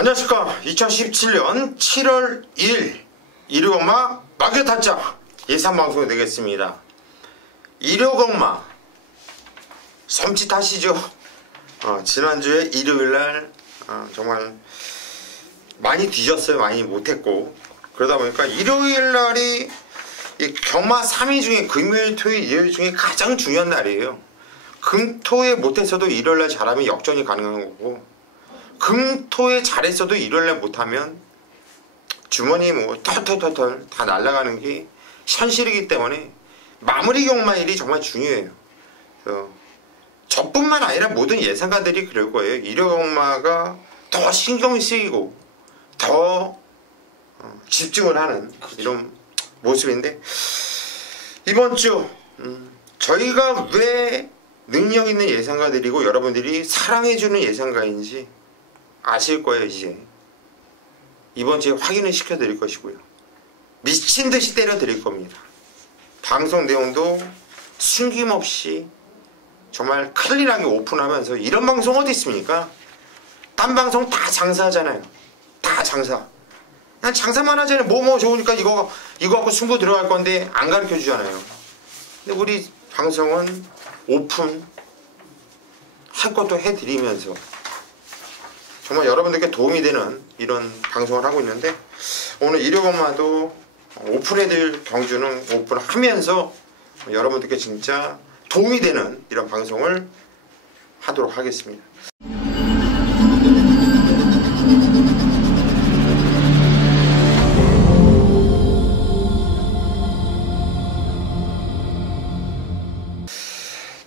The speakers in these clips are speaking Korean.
안녕하십니까. 2017년 7월 2일 일요일마 마개타짜 예상방송이 되겠습니다. 일요일마 섬찟하시죠? 지난주에 일요일날 정말 많이 뒤졌어요. 많이 못했고, 그러다 보니까 일요일날이 이 경마 3일 중에 금요일, 토요일, 일요일 중에 가장 중요한 날이에요. 금토에 못했어도 일요일날 잘하면 역전이 가능한 거고, 금토에 잘했어도 일요일날 못하면 주머니 뭐 털털털털 다 날아가는 게 현실이기 때문에 마무리 경마일이 정말 중요해요. 저뿐만 아니라 모든 예상가들이 그럴 거예요. 일요 경마가 더 신경이 쓰이고 더 집중을 하는 이런 모습인데, 이번 주 저희가 왜 능력 있는 예상가들이고 여러분들이 사랑해주는 예상가인지 아실 거예요. 이제 이번 주에 확인을 시켜드릴 것이고요. 미친듯이 때려드릴 겁니다. 방송 내용도 숨김없이 정말 클린하게 오픈하면서, 이런 방송 어디 있습니까? 딴 방송 다 장사하잖아요. 다 장사. 그냥 장사만 하잖아요. 뭐 좋으니까 이거 갖고 승부 들어갈 건데 안 가르쳐 주잖아요. 근데 우리 방송은 오픈 할 것도 해드리면서 정말 여러분들께 도움이 되는 이런 방송을 하고 있는데, 오늘 일요일마도 오픈해드릴 경주는 오픈하면서 여러분들께 진짜 도움이 되는 이런 방송을 하도록 하겠습니다.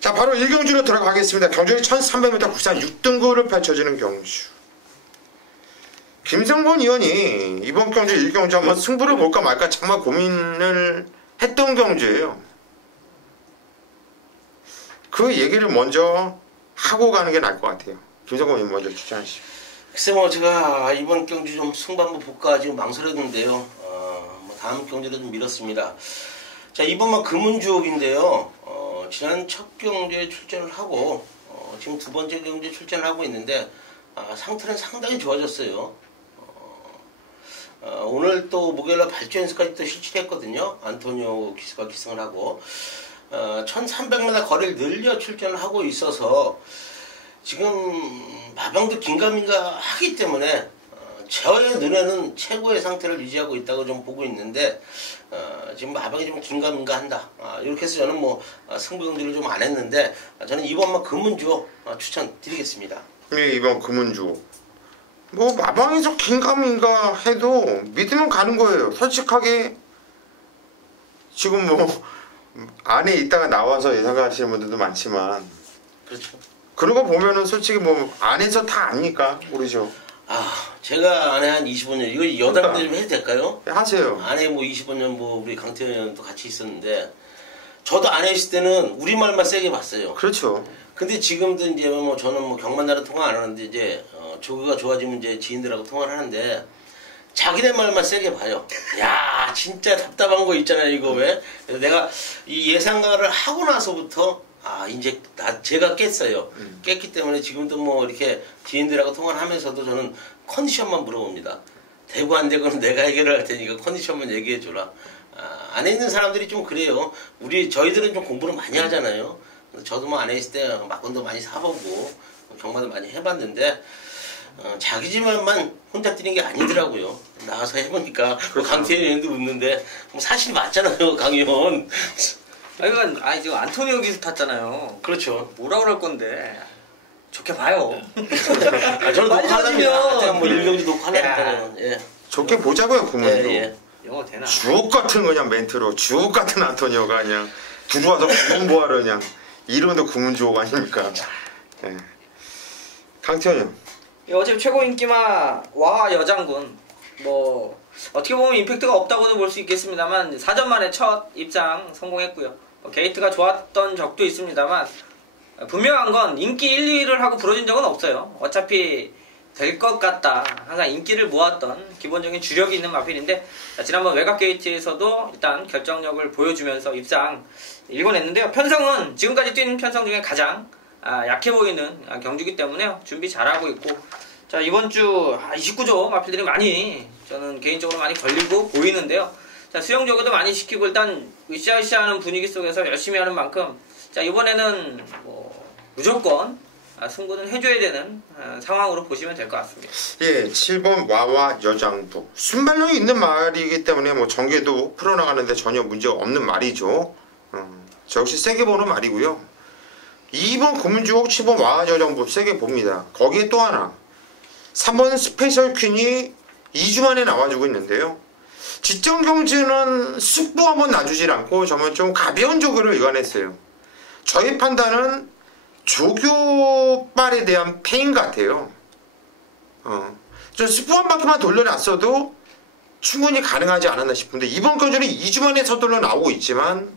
자, 바로 1경주로 들어가겠습니다. 경주의 1300m 국산 6등급을 펼쳐지는 경주. 김성곤 의원이 이번 경주 1경주 한번 승부를 볼까 말까 정말 고민을 했던 경주예요. 그 얘기를 먼저 하고 가는 게 나을 것 같아요. 김성곤 의원 먼저 추천하시죠. 글쎄 뭐 제가 이번 경주 좀 승부 한번 볼까 지금 망설였는데요. 뭐 다음 경주도 좀 미뤘습니다. 자, 이번만 금은주옥인데요. 지난 첫 경주에 출전을 하고 지금 두 번째 경주에 출전을 하고 있는데 상태는 상당히 좋아졌어요. 오늘 또 목요일날 발주 연습까지 또 실시했거든요. 안토니오 기수가 기승을 하고 1300m 거리를 늘려 출전을 하고 있어서 지금 마방도 긴가민가 하기 때문에 저의 눈에는 최고의 상태를 유지하고 있다고 좀 보고 있는데, 지금 마방이 좀 긴가민가 한다. 이렇게 해서 저는 뭐 승부 경주를 좀 안 했는데, 저는 이번만 금은주 추천드리겠습니다. 네, 이번 금은주 뭐 마방에서 긴가민가 해도 믿으면 가는 거예요. 솔직하게 지금 뭐 안에 있다가 나와서 예상하시는 분들도 많지만, 그렇죠. 그런 거 보면은 솔직히 뭐 안에서 다 압니까? 모르죠. 제가 안에 한 25년, 이거 여담들 좀 해도 될까요? 네, 하세요. 안에 뭐 25년 뭐 우리 강태현도 같이 있었는데, 저도 안에 있을 때는 우리말만 세게 봤어요. 그렇죠. 근데 지금도 이제 뭐 저는 뭐 경만나라 통화 안 하는데, 이제 조교가 좋아지면 이제 지인들하고 통화를 하는데, 자기네 말만 세게 봐요. 야, 진짜 답답한 거 있잖아요, 이거 왜? 그래서 내가 이 예상가를 하고 나서부터 이제 제가 깼어요. 깼기 때문에 지금도 뭐 이렇게 지인들하고 통화를 하면서도 저는 컨디션만 물어봅니다. 되고 안 되고는 내가 해결을 할 테니까 컨디션만 얘기해 줘라. 안에 있는 사람들이 좀 그래요. 저희들은 좀 공부를 많이 하잖아요. 저도 뭐 안에 있을 때 막건도 많이 사보고 경마도 많이 해봤는데, 자기 집안만 혼자 뛰는 게 아니더라고요. 나가서 해보니까 그렇죠. 강태현 의원도 웃는데 뭐 사실이 맞잖아요, 강 의원. 이건 지금 안토니오 기수 탔잖아요. 그렇죠. 뭐라 그럴 건데 좋게 봐요. 저는 녹화하려면 뭐 1경주 녹화하려니까요. 예. 좋게 보자고요, 금은주. 예. 영어 되나? 주옥 같은 그냥 멘트로, 주옥 같은 안토니오가 그냥 들어와서 공부하러 그냥 이름도 금은주옥 아닙니까? 예. 강태현. 어차피 최고 인기마와 여장군, 뭐 어떻게 보면 임팩트가 없다고도 볼 수 있겠습니다만 4전 만에 첫 입장 성공했고요. 게이트가 좋았던 적도 있습니다만, 분명한 건 인기 1, 2위를 하고 부러진 적은 없어요. 어차피 될 것 같다. 항상 인기를 모았던 기본적인 주력이 있는 마필인데, 지난번 외곽 게이트에서도 일단 결정력을 보여주면서 입상 일궈냈는데요. 편성은 지금까지 뛴 편성 중에 가장 약해 보이는 경주기 때문에 준비 잘하고 있고, 자, 이번 주 29조 마필들이 많이 저는 개인적으로 많이 걸리고 보이는데요. 자, 수영 조교도 많이 시키고 일단 으쌰으쌰하는 분위기 속에서 열심히 하는 만큼 자, 이번에는 뭐 무조건 승부는 해줘야 되는 상황으로 보시면 될 것 같습니다. 예, 7번 와와 여장부. 순발력이 있는 말이기 때문에 뭐 전개도 풀어나가는데 전혀 문제가 없는 말이죠. 저 역시 세게 보는 말이고요. 2번 금은주옥, 7번 와와 여장부 세게 봅니다. 거기에 또 하나 3번 스페셜 퀸이 2주 만에 나와주고 있는데요. 지정 경주는 숙부 한번 놔주질 않고 저는 좀 가벼운 조교를 일관했어요. 저희 판단은 조교빨에 대한 패인 같아요. 좀 스포 한 바퀴만 돌려놨어도 충분히 가능하지 않았나 싶은데 이번 경주는 2주 만에 서둘러 나오고 있지만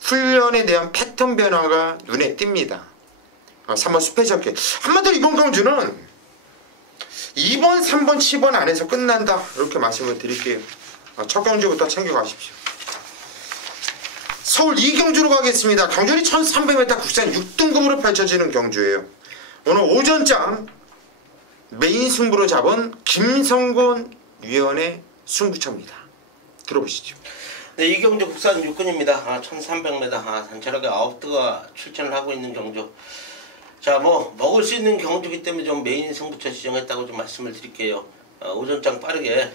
훈련에 대한 패턴 변화가 눈에 띕니다. 3번 스페셜 퀴. 한마디로 이번 경주는 2번, 3번, 7번 안에서 끝난다 이렇게 말씀을 드릴게요. 첫 경주부터 챙겨가십시오. 서울 2경주로 가겠습니다. 경주는 1300m 국산 6등급으로 펼쳐지는 경주예요. 오늘 오전장 메인 승부로 잡은 김성곤 위원의 승부처입니다. 들어보시죠. 네, 이 경주 국산 6근입니다. 1300m 단체력에 9대가 출전을 하고 있는 경주. 자, 뭐 먹을 수 있는 경주기 때문에 좀 메인 승부처 지정했다고 좀 말씀을 드릴게요. 오전장 빠르게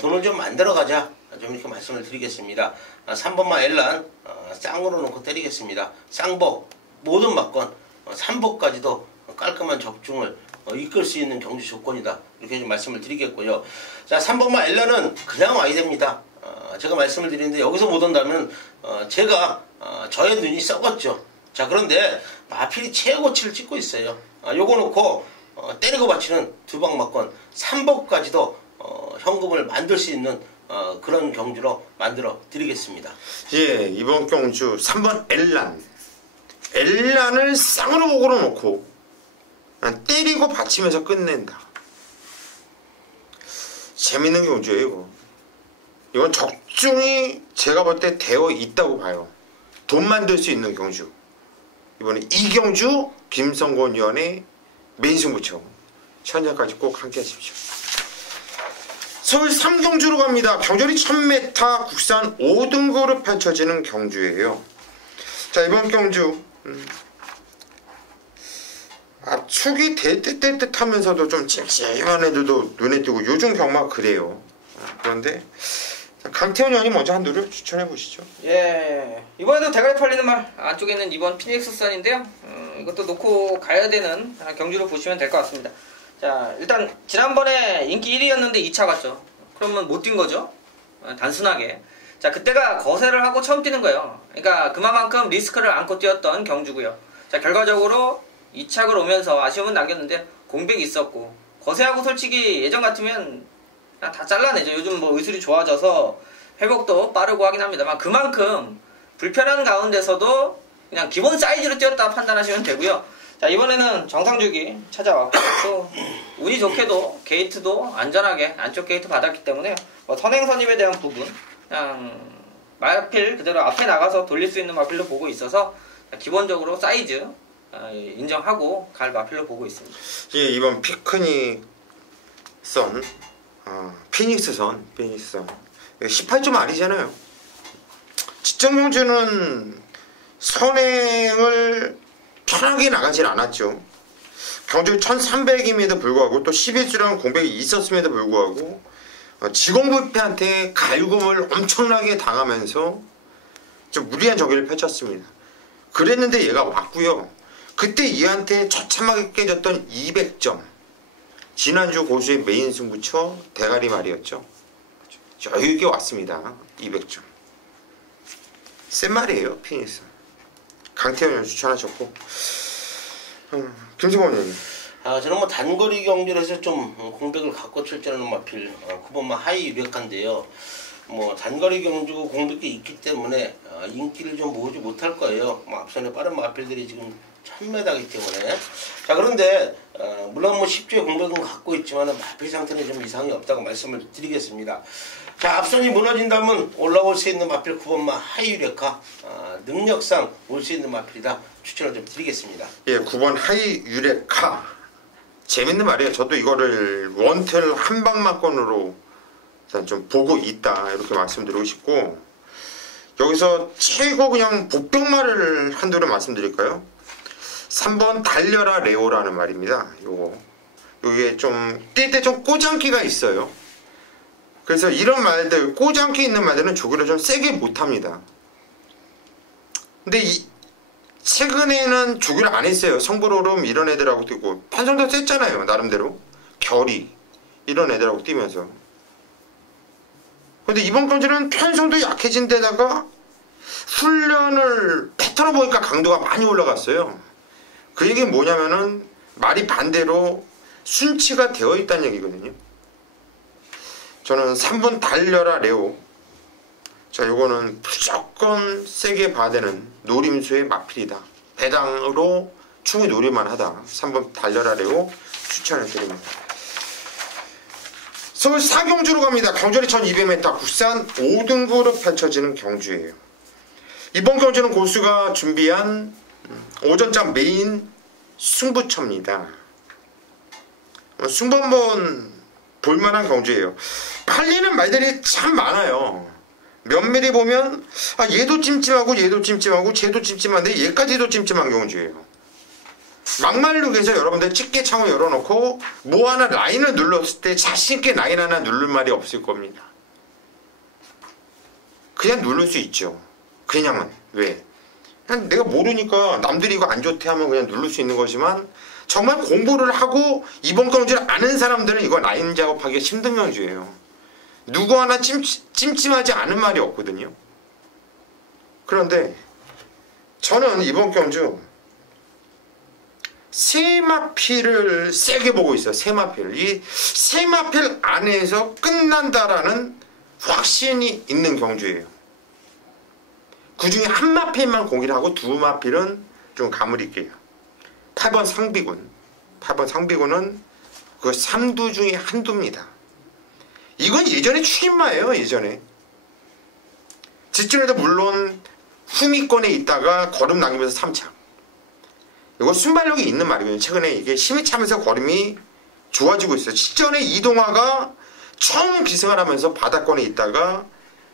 돈을 좀 만들어 가자 좀 이렇게 말씀을 드리겠습니다. 3번마 엘란 쌍으로 놓고 때리겠습니다. 쌍복 모든 막건 3복까지도 깔끔한 적중을 이끌 수 있는 경주 조건이다 이렇게 좀 말씀을 드리겠고요. 자, 3번마 엘란은 그냥 와야 됩니다. 제가 말씀을 드리는데 여기서 못 온다면 제가 저의 눈이 썩었죠. 자, 그런데 마필이 최고치를 찍고 있어요. 요거 놓고 때리고 받치는 두방 막건 3복까지도 현금을 만들 수 있는 그런 경주로 만들어 드리겠습니다. 예, 이번 경주 3번 엘란을 쌍으로 목으로 놓고 때리고 받치면서 끝낸다. 재밌는 경주예요. 이건 적중이 제가 볼 때 되어 있다고 봐요. 돈 만들 수 있는 경주. 이번에 이경주 김성곤 위원의 메인 승부처 현장까지 꼭 함께 하십시오. 서울 3경주로 갑니다. 경주리 1000m 국산 5등급으로 펼쳐지는 경주예요. 자, 이번 경주 압축이 될 듯 하면서도 좀 찜찜한 애들도 눈에 띄고 요즘 경마 그래요. 그런데 강태현 의원이 먼저 한 누를 추천해 보시죠. 예, 이번에도 대가리 팔리는 말 안쪽에 있는 이번 피닉스 선인데요. 이것도 놓고 가야 되는 경주로 보시면 될 것 같습니다. 자, 일단 지난번에 인기 1위였는데 2차 갔죠. 그러면 못 뛴 거죠. 단순하게. 자, 그때가 거세를 하고 처음 뛰는 거예요. 그러니까 그만큼 리스크를 안고 뛰었던 경주고요. 자, 결과적으로 2착을 오면서 아쉬움은 남겼는데 공백이 있었고 거세하고 솔직히 예전 같으면 그냥 다 잘라내죠. 요즘 뭐 의술이 좋아져서 회복도 빠르고 하긴 합니다만 그만큼 불편한 가운데서도 그냥 기본 사이즈로 뛰었다 판단하시면 되고요. 자, 이번에는 정상주기 찾아왔고 또 운이 좋게도 게이트도 안전하게 안쪽 게이트 받았기 때문에 뭐 선행 선입에 대한 부분 그냥 마필 그대로 앞에 나가서 돌릴 수 있는 마필로 보고 있어서 기본적으로 사이즈 인정하고 갈 마필로 보고 있습니다. 예, 이번 피크닉 선 피닉스 선 18점 아니잖아요. 지정 경주는 선행을 편하게 나가질 않았죠. 경주 1300임에도 불구하고 또 11주라는 공백이 있었음에도 불구하고 직원불패한테 갈굼을 엄청나게 당하면서 좀 무리한 저기를 펼쳤습니다. 그랬는데 얘가 왔고요. 그때 얘한테 처참하게 깨졌던 200점 지난주 고수의 메인 승부처 대가리 말이었죠. 여유있게 왔습니다. 200점 센 말이에요. 피니스 강태현 추천하셨고 김승원 의원님. 저는 뭐 단거리 경기를 해서 좀 공백을 갖고 출전하는 마필 9번만 하이 유력한데요. 뭐 단거리 경주고 공백이 있기 때문에 인기를 좀 모으지 못할 거예요. 뭐 앞선에 빠른 마필들이 지금 1000m이기 때문에. 자, 그런데 물론 뭐 10주의 공백은 갖고 있지만 마필 상태는 좀 이상이 없다고 말씀을 드리겠습니다. 자, 앞선이 무너진다면 올라올 수 있는 마필 9번마 하이 유력화 능력상 올 수 있는 마필이다 추천을 좀 드리겠습니다. 예, 9번 하이 유레카 재밌는 말이에요. 저도 이거를 원틀 한방막건으로 일단 좀 보고 있다 이렇게 말씀드리고 싶고, 여기서 최고 그냥 복병말을 한두를 말씀드릴까요? 3번 달려라 레오라는 말입니다. 요게 좀 뛸 때 좀 꼬장기가 있어요. 그래서 이런 말들, 꼬장기 있는 말들은 조기를 좀 세게 못합니다. 근데 최근에는 조기를 안 했어요. 성불오름 이런 애들하고 뛰고, 판정도 셌잖아요. 나름대로 결이 이런 애들하고 뛰면서. 근데 이번 경기는 편성도 약해진 데다가 훈련을 패턴을 보니까 강도가 많이 올라갔어요. 그 얘기는 뭐냐면은 말이 반대로 순치가 되어 있다는 얘기거든요. 저는 3번 달려라 레오, 자 요거는 무조건 세게 봐야 되는 노림수의 마필이다. 배당으로 충분히 노릴만 하다. 3번 달려라 레오 추천을 드립니다. 서울 사경주로 갑니다. 경주리 1200m 국산 5등급으로 펼쳐지는 경주예요. 이번 경주는 고수가 준비한 오전장 메인 승부처입니다. 승부 한번 볼만한 경주예요. 팔리는 말들이 참 많아요. 면밀히 보면 얘도 찜찜하고 얘도 찜찜하고 쟤도 찜찜한데 얘까지도 찜찜한 경주예요. 막말룩에서 여러분들 집게 창을 열어놓고 뭐 하나 라인을 눌렀을 때 자신있게 라인 하나 누를 말이 없을 겁니다. 그냥 누를 수 있죠. 그냥은. 왜? 그냥 내가 모르니까 남들이 이거 안 좋대 하면 그냥 누를 수 있는 거지만, 정말 공부를 하고 이번 경주를 아는 사람들은 이거 라인 작업하기가 힘든 경주예요. 누구 하나 찜찜하지 않은 말이 없거든요. 그런데 저는 이번 경주 세마필을 세게 보고 있어요. 세마필. 이 세마필 안에서 끝난다라는 확신이 있는 경주예요. 그 중에 한 마필만 공개를 하고 두 마필은 좀 가물일게요. 8번 상비군. 8번 상비군은 그 3두 중에 한두입니다. 이건 예전에 출인마예요. 예전에. 직전에도 물론 후미권에 있다가 걸음 남기면서 3차. 이거 순발력이 있는 말이거든요. 최근에 이게 힘이 차면서 걸음이 좋아지고 있어요. 직전에 이동화가 처음 기승을 하면서 바닥권에 있다가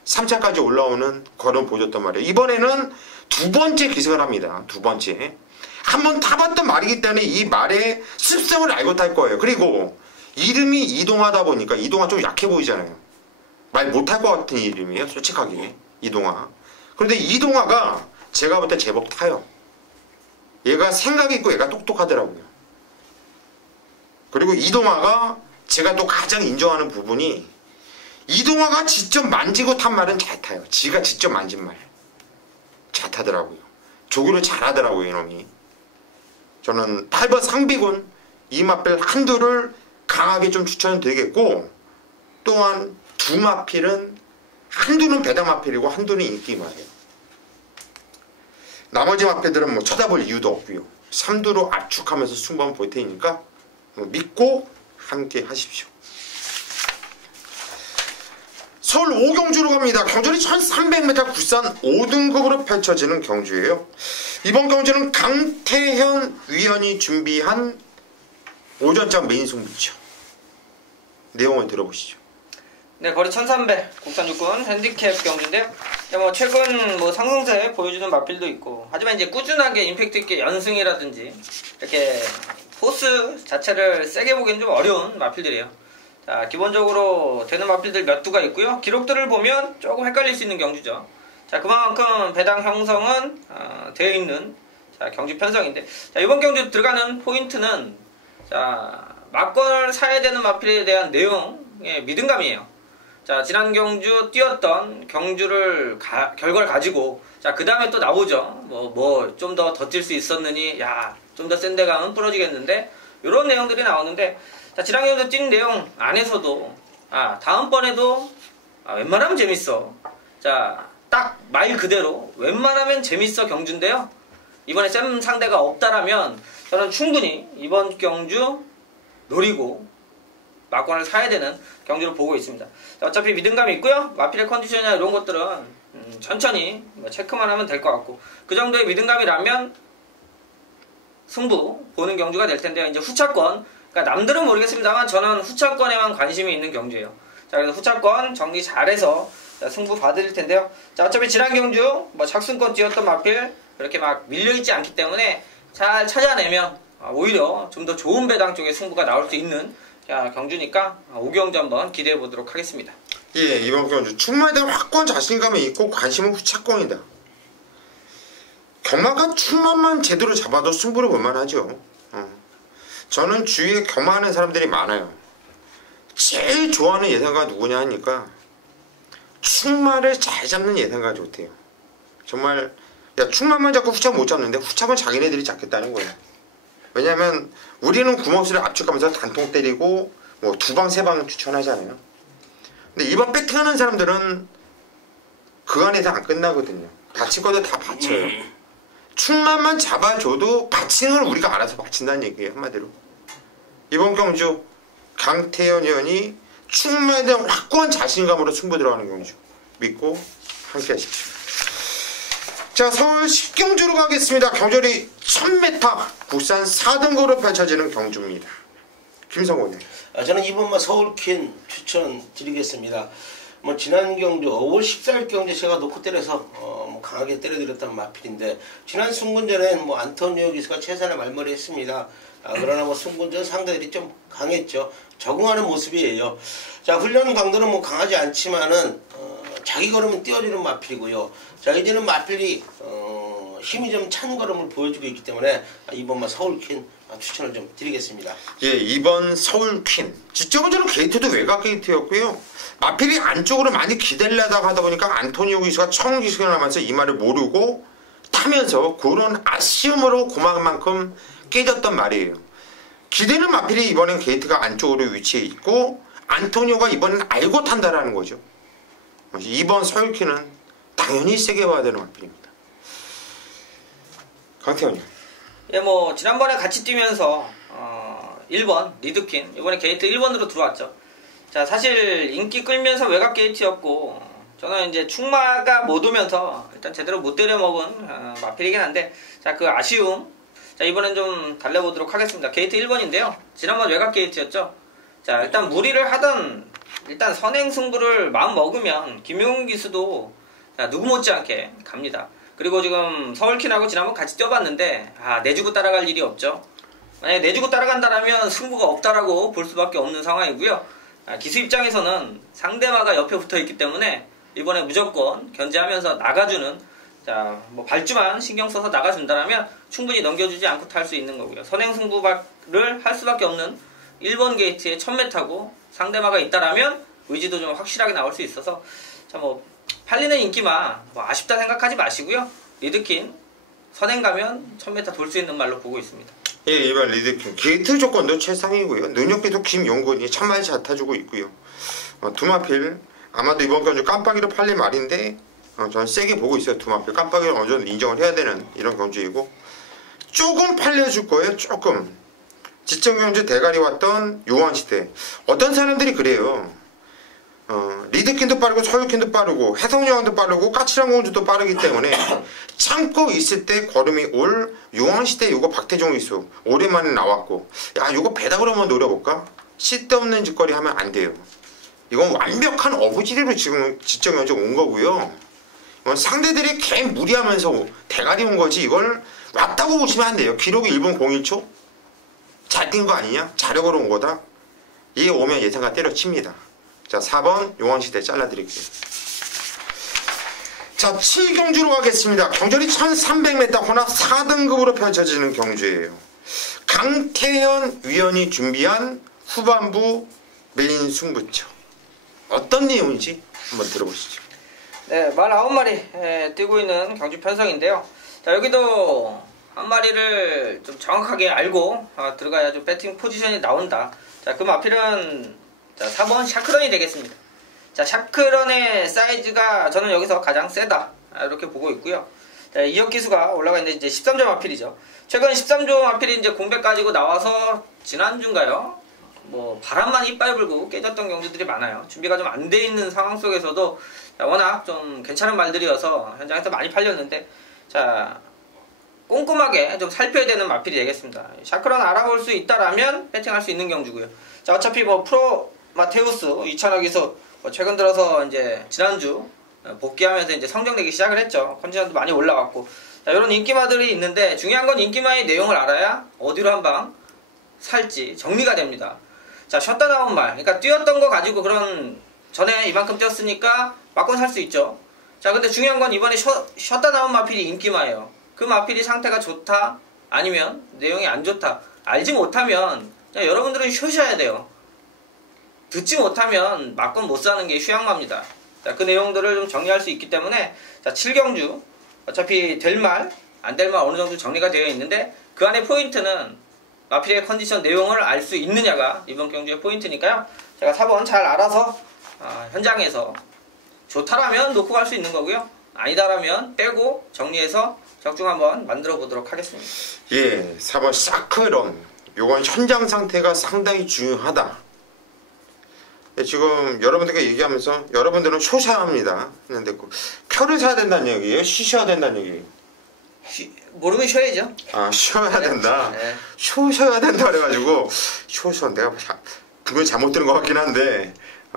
3차까지 올라오는 걸음 보여줬단 말이에요. 이번에는 두 번째 기승을 합니다. 두 번째. 한번 타봤던 말이기 때문에 이 말의 습성을 알고 탈 거예요. 그리고 이름이 이동하다 보니까, 이동화 좀 약해 보이잖아요. 말 못할 것 같은 이름이에요. 솔직하게. 이동화. 그런데 이동화가 제가 볼 때 제법 타요. 얘가 생각이 있고 얘가 똑똑하더라고요. 그리고 이동화가 제가 또 가장 인정하는 부분이, 이동화가 직접 만지고 탄 말은 잘 타요. 지가 직접 만진 말 잘 타더라고요. 조교를 잘하더라고요. 이놈이. 저는 8번 상비군 이마필 한두를 강하게 좀 추천드리겠고, 또한 두 마필은, 한두는 배당 마필이고 한두는 인기 말이에요. 나머지 마필들은 뭐 쳐다볼 이유도 없고요. 3두로 압축하면서 승부하면 볼 테니까 믿고 함께 하십시오. 서울 5경주로 갑니다. 경주는 1300m 국산 5등급으로 펼쳐지는 경주예요. 이번 경주는 강태현 위원이 준비한 오전장 메인 승부처. 내용을 들어보시죠. 네, 거리 1300 국산 육군 핸디캡 경주인데요. 뭐 최근 뭐 상승세 보여주는 마필도 있고, 하지만 이제 꾸준하게 임팩트 있게 연승이라든지 이렇게 포스 자체를 세게 보기는 좀 어려운 마필들이에요. 자, 기본적으로 되는 마필들 몇 두가 있고요. 기록들을 보면 조금 헷갈릴 수 있는 경주죠. 자, 그만큼 배당 형성은 되어 있는 경주 편성인데, 자, 이번 경주 들어가는 포인트는, 자, 막권을 사야 되는 마필에 대한 내용의 믿음감이에요. 자, 지난 경주 뛰었던 경주를 결과를 가지고, 자, 그 다음에 또 나오죠. 좀 더 뛸 수 있었느니, 야, 좀 더 센 데 가면 부러지겠는데, 이런 내용들이 나오는데, 자, 지난 경주 뛴 내용 안에서도, 다음번에도, 웬만하면 재밌어. 자, 딱 말 그대로, 웬만하면 재밌어 경주인데요. 이번에 센 상대가 없다라면, 저는 충분히 이번 경주 노리고, 막권을 사야 되는 경주를 보고 있습니다. 자, 어차피 믿음감이 있고요. 마필의 컨디션이나 이런 것들은 천천히 체크만 하면 될 것 같고, 그 정도의 믿음감이라면 승부 보는 경주가 될 텐데요. 이제 후차권, 그러니까 남들은 모르겠습니다만 저는 후차권에만 관심이 있는 경주예요. 자, 그래서 후차권 정리 잘해서 승부 봐드릴 텐데요. 자, 어차피 지난 경주 뭐 착승권 뛰었던 마필 그렇게 막 밀려있지 않기 때문에 잘 찾아내면 오히려 좀 더 좋은 배당 쪽에 승부가 나올 수 있는 경주니까 오경주 한번 기대해 보도록 하겠습니다. 예, 이번 경주 충마에 대한 확고한 자신감이 있고 관심은 후차권이다. 겸마가 충마만 제대로 잡아도 승부를 볼만하죠. 저는 주위에 겸마하는 사람들이 많아요. 제일 좋아하는 예상가 누구냐 하니까 충마를 잘 잡는 예상가 좋대요. 정말 야 충마만 잡고 후차 못 잡는데 후차만 자기네들이 잡겠다는 거예요. 왜냐면 우리는 구멍수를 압축하면서 단통 때리고 뭐 두 방 세 방 추천하잖아요. 근데 이번 배팅하는 사람들은 그 안에서 안 끝나거든요. 받칠 것도 다 받쳐요. 충만만 잡아줘도 받치는 걸 우리가 알아서 받친다는 얘기예요. 한마디로 이번 경주 강태현 의원이 충만에 대한 확고한 자신감으로 승부 들어가는 경주 믿고 함께 하십시오. 자, 서울 10경주로 가겠습니다. 경절이 1000m 국산 4등급으로 펼쳐지는 경주입니다. 김성호님. 저는 이번만 서울퀸 추천드리겠습니다. 뭐 지난 경주 5월 14일 경주 제가 놓고 때려서 뭐 강하게 때려드렸던 마필인데 지난 승군전엔 뭐 안토니오 기수가 최선의 말머리했습니다. 그러나 뭐 승군전 상대들이 좀 강했죠. 적응하는 모습이에요. 자, 훈련 강도는 뭐 강하지 않지만은 자기 걸음은 띄워주는 마필이고요. 자, 이제는 마필이 힘이 좀 찬 걸음을 보여주고 있기 때문에 이번만 서울퀸 추천을 좀 드리겠습니다. 예, 이번 서울퀸 지적으로는 게이트도 외곽 게이트였고요. 마필이 안쪽으로 많이 기대려다가 하다 보니까 안토니오 기수가 처음 기수가 나면서 이 말을 모르고 타면서 그런 아쉬움으로 고만만큼 깨졌던 말이에요. 기대는 마필이 이번엔 게이트가 안쪽으로 위치해 있고 안토니오가 이번엔 알고 탄다라는 거죠. 이번 서울퀸은 당연히 세게 봐야 되는 마필입니다. 강태현님. 예, 뭐 지난번에 같이 뛰면서 1번 리드퀸 이번에 게이트 1번으로 들어왔죠. 자, 사실 인기 끌면서 외곽 게이트였고 저는 이제 충마가 못 오면서 일단 제대로 못 때려먹은 마필이긴 한데 자, 그 아쉬움 자, 이번엔 좀 달래보도록 하겠습니다. 게이트 1번인데요. 지난번 외곽 게이트였죠. 자, 일단 무리를 하던 일단 선행 승부를 마음 먹으면 김용훈 기수도 누구 못지않게 갑니다. 그리고 지금 서울퀸하고 지난번 같이 뛰어봤는데 내주고 따라갈 일이 없죠. 만약에 내주고 따라간다라면 승부가 없다라고 볼 수밖에 없는 상황이고요. 기수 입장에서는 상대마가 옆에 붙어있기 때문에 이번에 무조건 견제하면서 나가주는 자, 뭐 발주만 신경 써서 나가준다라면 충분히 넘겨주지 않고 탈 수 있는 거고요. 선행 승부를 할 수밖에 없는 1번 게이트에 1000m고 상대마가 있다라면 의지도 좀 확실하게 나올 수 있어서 자, 뭐 팔리는 인기마 뭐 아쉽다 생각하지 마시고요. 리드퀸 선행 가면 1000m 돌 수 있는 말로 보고 있습니다. 예, 이번 리드퀸 게이트 조건도 최상이고요. 능력계도 김용근이 천만이 잘 타주고 있고요. 두마필 아마도 이번 경주 깜빡이로 팔릴 말인데 저는 세게 보고 있어요. 두마필 깜빡이를 어느 정도 인정을 해야 되는 이런 경주이고 조금 팔려줄 거예요. 조금 지정경주 대가리 왔던 요한시대 어떤 사람들이 그래요. 리드퀸도 빠르고 서울퀸도 빠르고 해성여왕도 빠르고 까칠한 공주도 빠르기 때문에 참고 있을 때 걸음이 올 용왕시대 요거 박태종 기수 오랜만에 나왔고 야 요거 배당으로 한번 노려볼까? 쓸데없는 짓거리 하면 안 돼요. 이건 완벽한 어부지리로 지금 지정경주 온 거고요. 이건 상대들이 개 무리하면서 대가리 온 거지 이걸 왔다고 보시면 안 돼요. 기록이 1분 01초? 잘 뛴 거 아니냐? 자력으로 온 거다? 이게 오면 예상가 때려칩니다. 자, 4번 용왕시대 잘라드릴게요. 자, 7경주로 가겠습니다. 경절이 1300m 혼합 4등급으로 펼쳐지는 경주예요. 강태현 위원이 준비한 후반부 메인 승부처 어떤 내용인지 한번 들어보시죠. 네, 말 9마리 뛰고 있는 경주 편성인데요. 자, 여기도 한 마리를 좀 정확하게 알고 들어가야 좀 배팅 포지션이 나온다. 자, 그 마필은 자, 4번 샤크런이 되겠습니다. 자, 샤크런의 사이즈가 저는 여기서 가장 세다 이렇게 보고 있고요. 자, 이역 기수가 올라가 있는데 이제 13점 마필이죠. 최근 13점 마필이 이제 공백 가지고 나와서 지난주인가요? 뭐 바람만 이빨 불고 깨졌던 경주들이 많아요. 준비가 좀 안 돼 있는 상황 속에서도 자, 워낙 좀 괜찮은 말들이어서 현장에서 많이 팔렸는데 자, 꼼꼼하게 좀 살펴야 되는 마필이 되겠습니다. 샤크라는 알아볼 수 있다라면 배팅할 수 있는 경주고요. 자, 어차피 뭐 프로 마테우스 이찬혁 기수 뭐 최근 들어서 이제 지난주 복귀하면서 이제 성장되기 시작을 했죠. 컨디션도 많이 올라왔고. 자, 이런 인기마들이 있는데 중요한 건 인기마의 내용을 알아야 어디로 한 방 살지 정리가 됩니다. 자, 쉬었다 나온 말. 그러니까 뛰었던 거 가지고 그런 전에 이만큼 뛰었으니까 바꿔 살 수 있죠. 자, 근데 중요한 건 이번에 쉬었다 나온 마필이 인기마예요. 그 마필이 상태가 좋다 아니면 내용이 안 좋다 알지 못하면 여러분들은 쉬셔야 돼요. 듣지 못하면 막건 못 사는 게 휴양마입니다. 자, 그 내용들을 좀 정리할 수 있기 때문에 자, 7경주 어차피 될 말 안 될 말 어느 정도 정리가 되어 있는데 그 안에 포인트는 마필의 컨디션 내용을 알 수 있느냐가 이번 경주의 포인트니까요. 제가 4번 잘 알아서 현장에서 좋다라면 놓고 갈 수 있는 거고요. 아니다라면 빼고 정리해서 적중 한번 만들어 보도록 하겠습니다. 예, 4번 샤크론. 요건 현장 상태가 상당히 중요하다. 예, 지금 여러분들께 얘기하면서 여러분들은 쇼샤합니다 했는데 표를 사야 된다는 얘기예요? 쉬셔야 된다는 얘기예요? 모르면 쉬어야죠. 아, 쉬어야 된다. 네. 쉬셔야 된다 그래가지고 쉬어서 내가 그건 잘못 들은 것 같긴 한데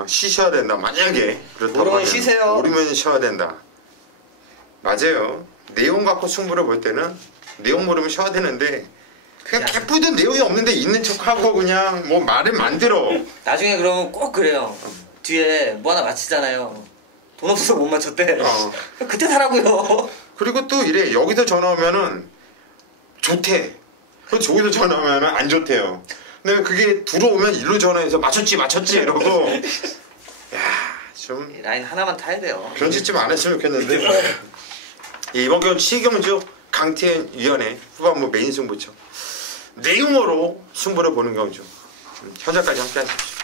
쉬셔야 된다. 만약에 그렇다고 모르면 쉬세요. 모르면 쉬어야 된다. 맞아요. 내용 갖고 승부를 볼 때는 내용 모르면 쉬어야 되는데 그냥 개뿔든 내용이 없는데 있는 척하고 그냥 뭐 말을 만들어. 나중에 그러면 꼭 그래요. 뒤에 뭐 하나 맞히잖아요. 돈 없어서 못 맞췄대. 그때 사라고요. 그리고 또 이래. 여기서 전화 오면은 좋대. 그리고 저기서 전화 오면은 안 좋대요. 근데 그게 들어오면 일로 전화해서 맞췄지 이러고 야, 좀 라인 하나만 타야 돼요. 그런 짓 좀 안 했으면 좋겠는데. 예, 이번 경주 시경주 강태현 위원회 후반부 메인 승부처 내용으로 승부를 보는 경주. 현장까지 함께 하십시오.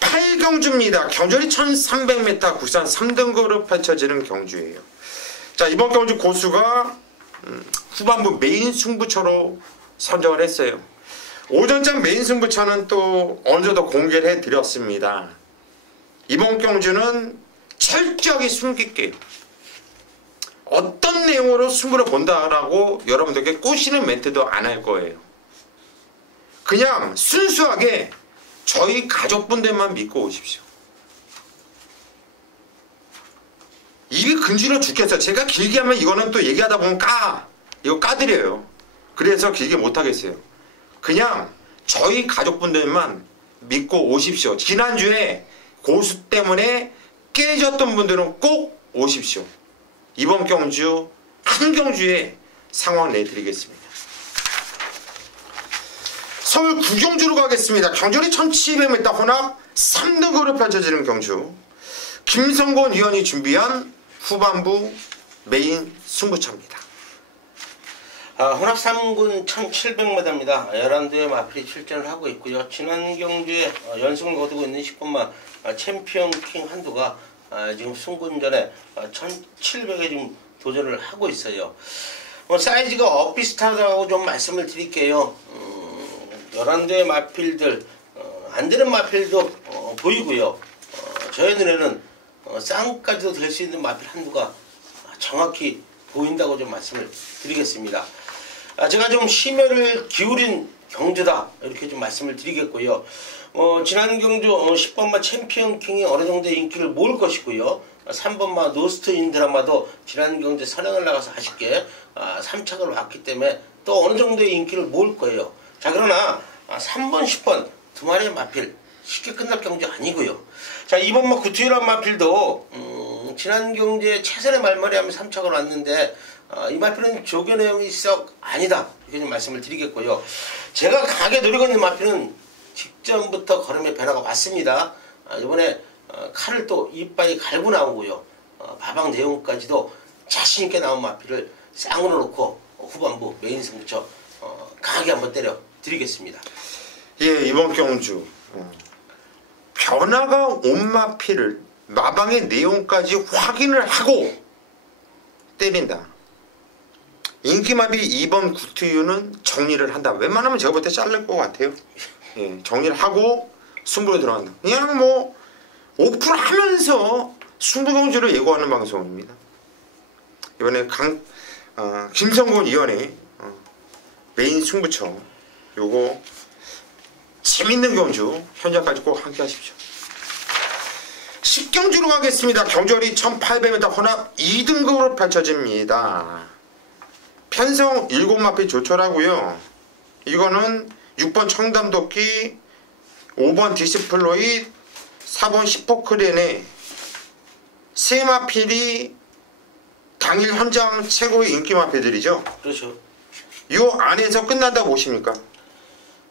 8경주입니다. 경주리 1300m 국산 3등급으로 펼쳐지는 경주예요. 자, 이번 경주 고수가 후반부 메인 승부처로 선정을 했어요. 오전장 메인 승부처는 또 어느 정도 공개를 해드렸습니다. 이번 경주는 철저하게 숨길게요. 어떤 내용으로 승부를 본다라고 여러분들께 꼬시는 멘트도 안 할 거예요. 그냥 순수하게 저희 가족분들만 믿고 오십시오. 입이 근질러 죽겠어요. 제가 길게 하면 이거는 또 얘기하다 보면 이거 까드려요. 그래서 길게 못하겠어요. 그냥 저희 가족분들만 믿고 오십시오. 지난주에 고수 때문에 깨졌던 분들은 꼭 오십시오. 이번 경주 한 경주에 상황 내드리겠습니다. 서울 구경주로 가겠습니다. 경주리 1700m 혼합 3등급으로 펼쳐지는 경주. 김성곤 위원이 준비한 후반부 메인 승부처입니다. 혼합 3군 1700m입니다. 11대의 마필이 출전을 하고 있고요. 지난 경주에 연승을 거두고 있는 10번마 챔피언 킹 한두가 지금 승군전에 1700에 지금 도전을 하고 있어요. 사이즈가 엇비슷하다고 좀 말씀을 드릴게요. 11대의 마필들, 안 되는 마필도 보이고요. 저희 눈에는 쌍까지도 될 수 있는 마필 한두가 정확히 보인다고 좀 말씀을 드리겠습니다. 제가 좀 심혈을 기울인 경주다 이렇게 좀 말씀을 드리겠고요. 지난 경주 10번마 챔피언 킹이 어느 정도의 인기를 모을 것이고요. 3번마 노스트 인 드라마도 지난 경주 선행을 나가서 아쉽게 3착을 왔기 때문에 또 어느 정도의 인기를 모을 거예요. 자, 그러나 3번, 10번 두 마리의 마필 쉽게 끝날 경주 아니고요. 자, 2번마 구투이란 마필도 지난 경주에 최선의 말머리하며 3착을 왔는데 이 마필은 조교 내용이 썩 아니다 이렇게 좀 말씀을 드리겠고요. 제가 강하게 노리고 있는 마필은 직전부터 걸음의 변화가 왔습니다. 이번에 칼을 또 이빨이 갈고 나오고요. 바방 내용까지도 자신있게 나온 마필을 쌍으로 놓고 후반부 메인 승부처 강하게 한번 때려 드리겠습니다. 예, 이번 경주 변화가 온 마필을 마방의 내용까지 확인을 하고 때린다. 인기마비 2번 구투유는 정리를 한다. 웬만하면 제가 볼 때 자를 것 같아요. 예, 정리를 하고 승부로 들어간다. 그냥 뭐 오픈하면서 승부경주를 예고하는 방송입니다. 이번에 김성곤 위원의 메인 승부처 요거 재밌는 경주 현장까지 꼭 함께 하십시오. 10경주로 가겠습니다. 경주거리 1800m 혼합 2등급으로 펼쳐집니다. 편성 7마필 조철하고요. 이거는 6번 청담도끼, 5번 디스플로잇, 4번 시포크렌의 3마필이 당일 현장 최고의 인기 마필들이죠. 그렇죠. 이 안에서 끝난다고 보십니까?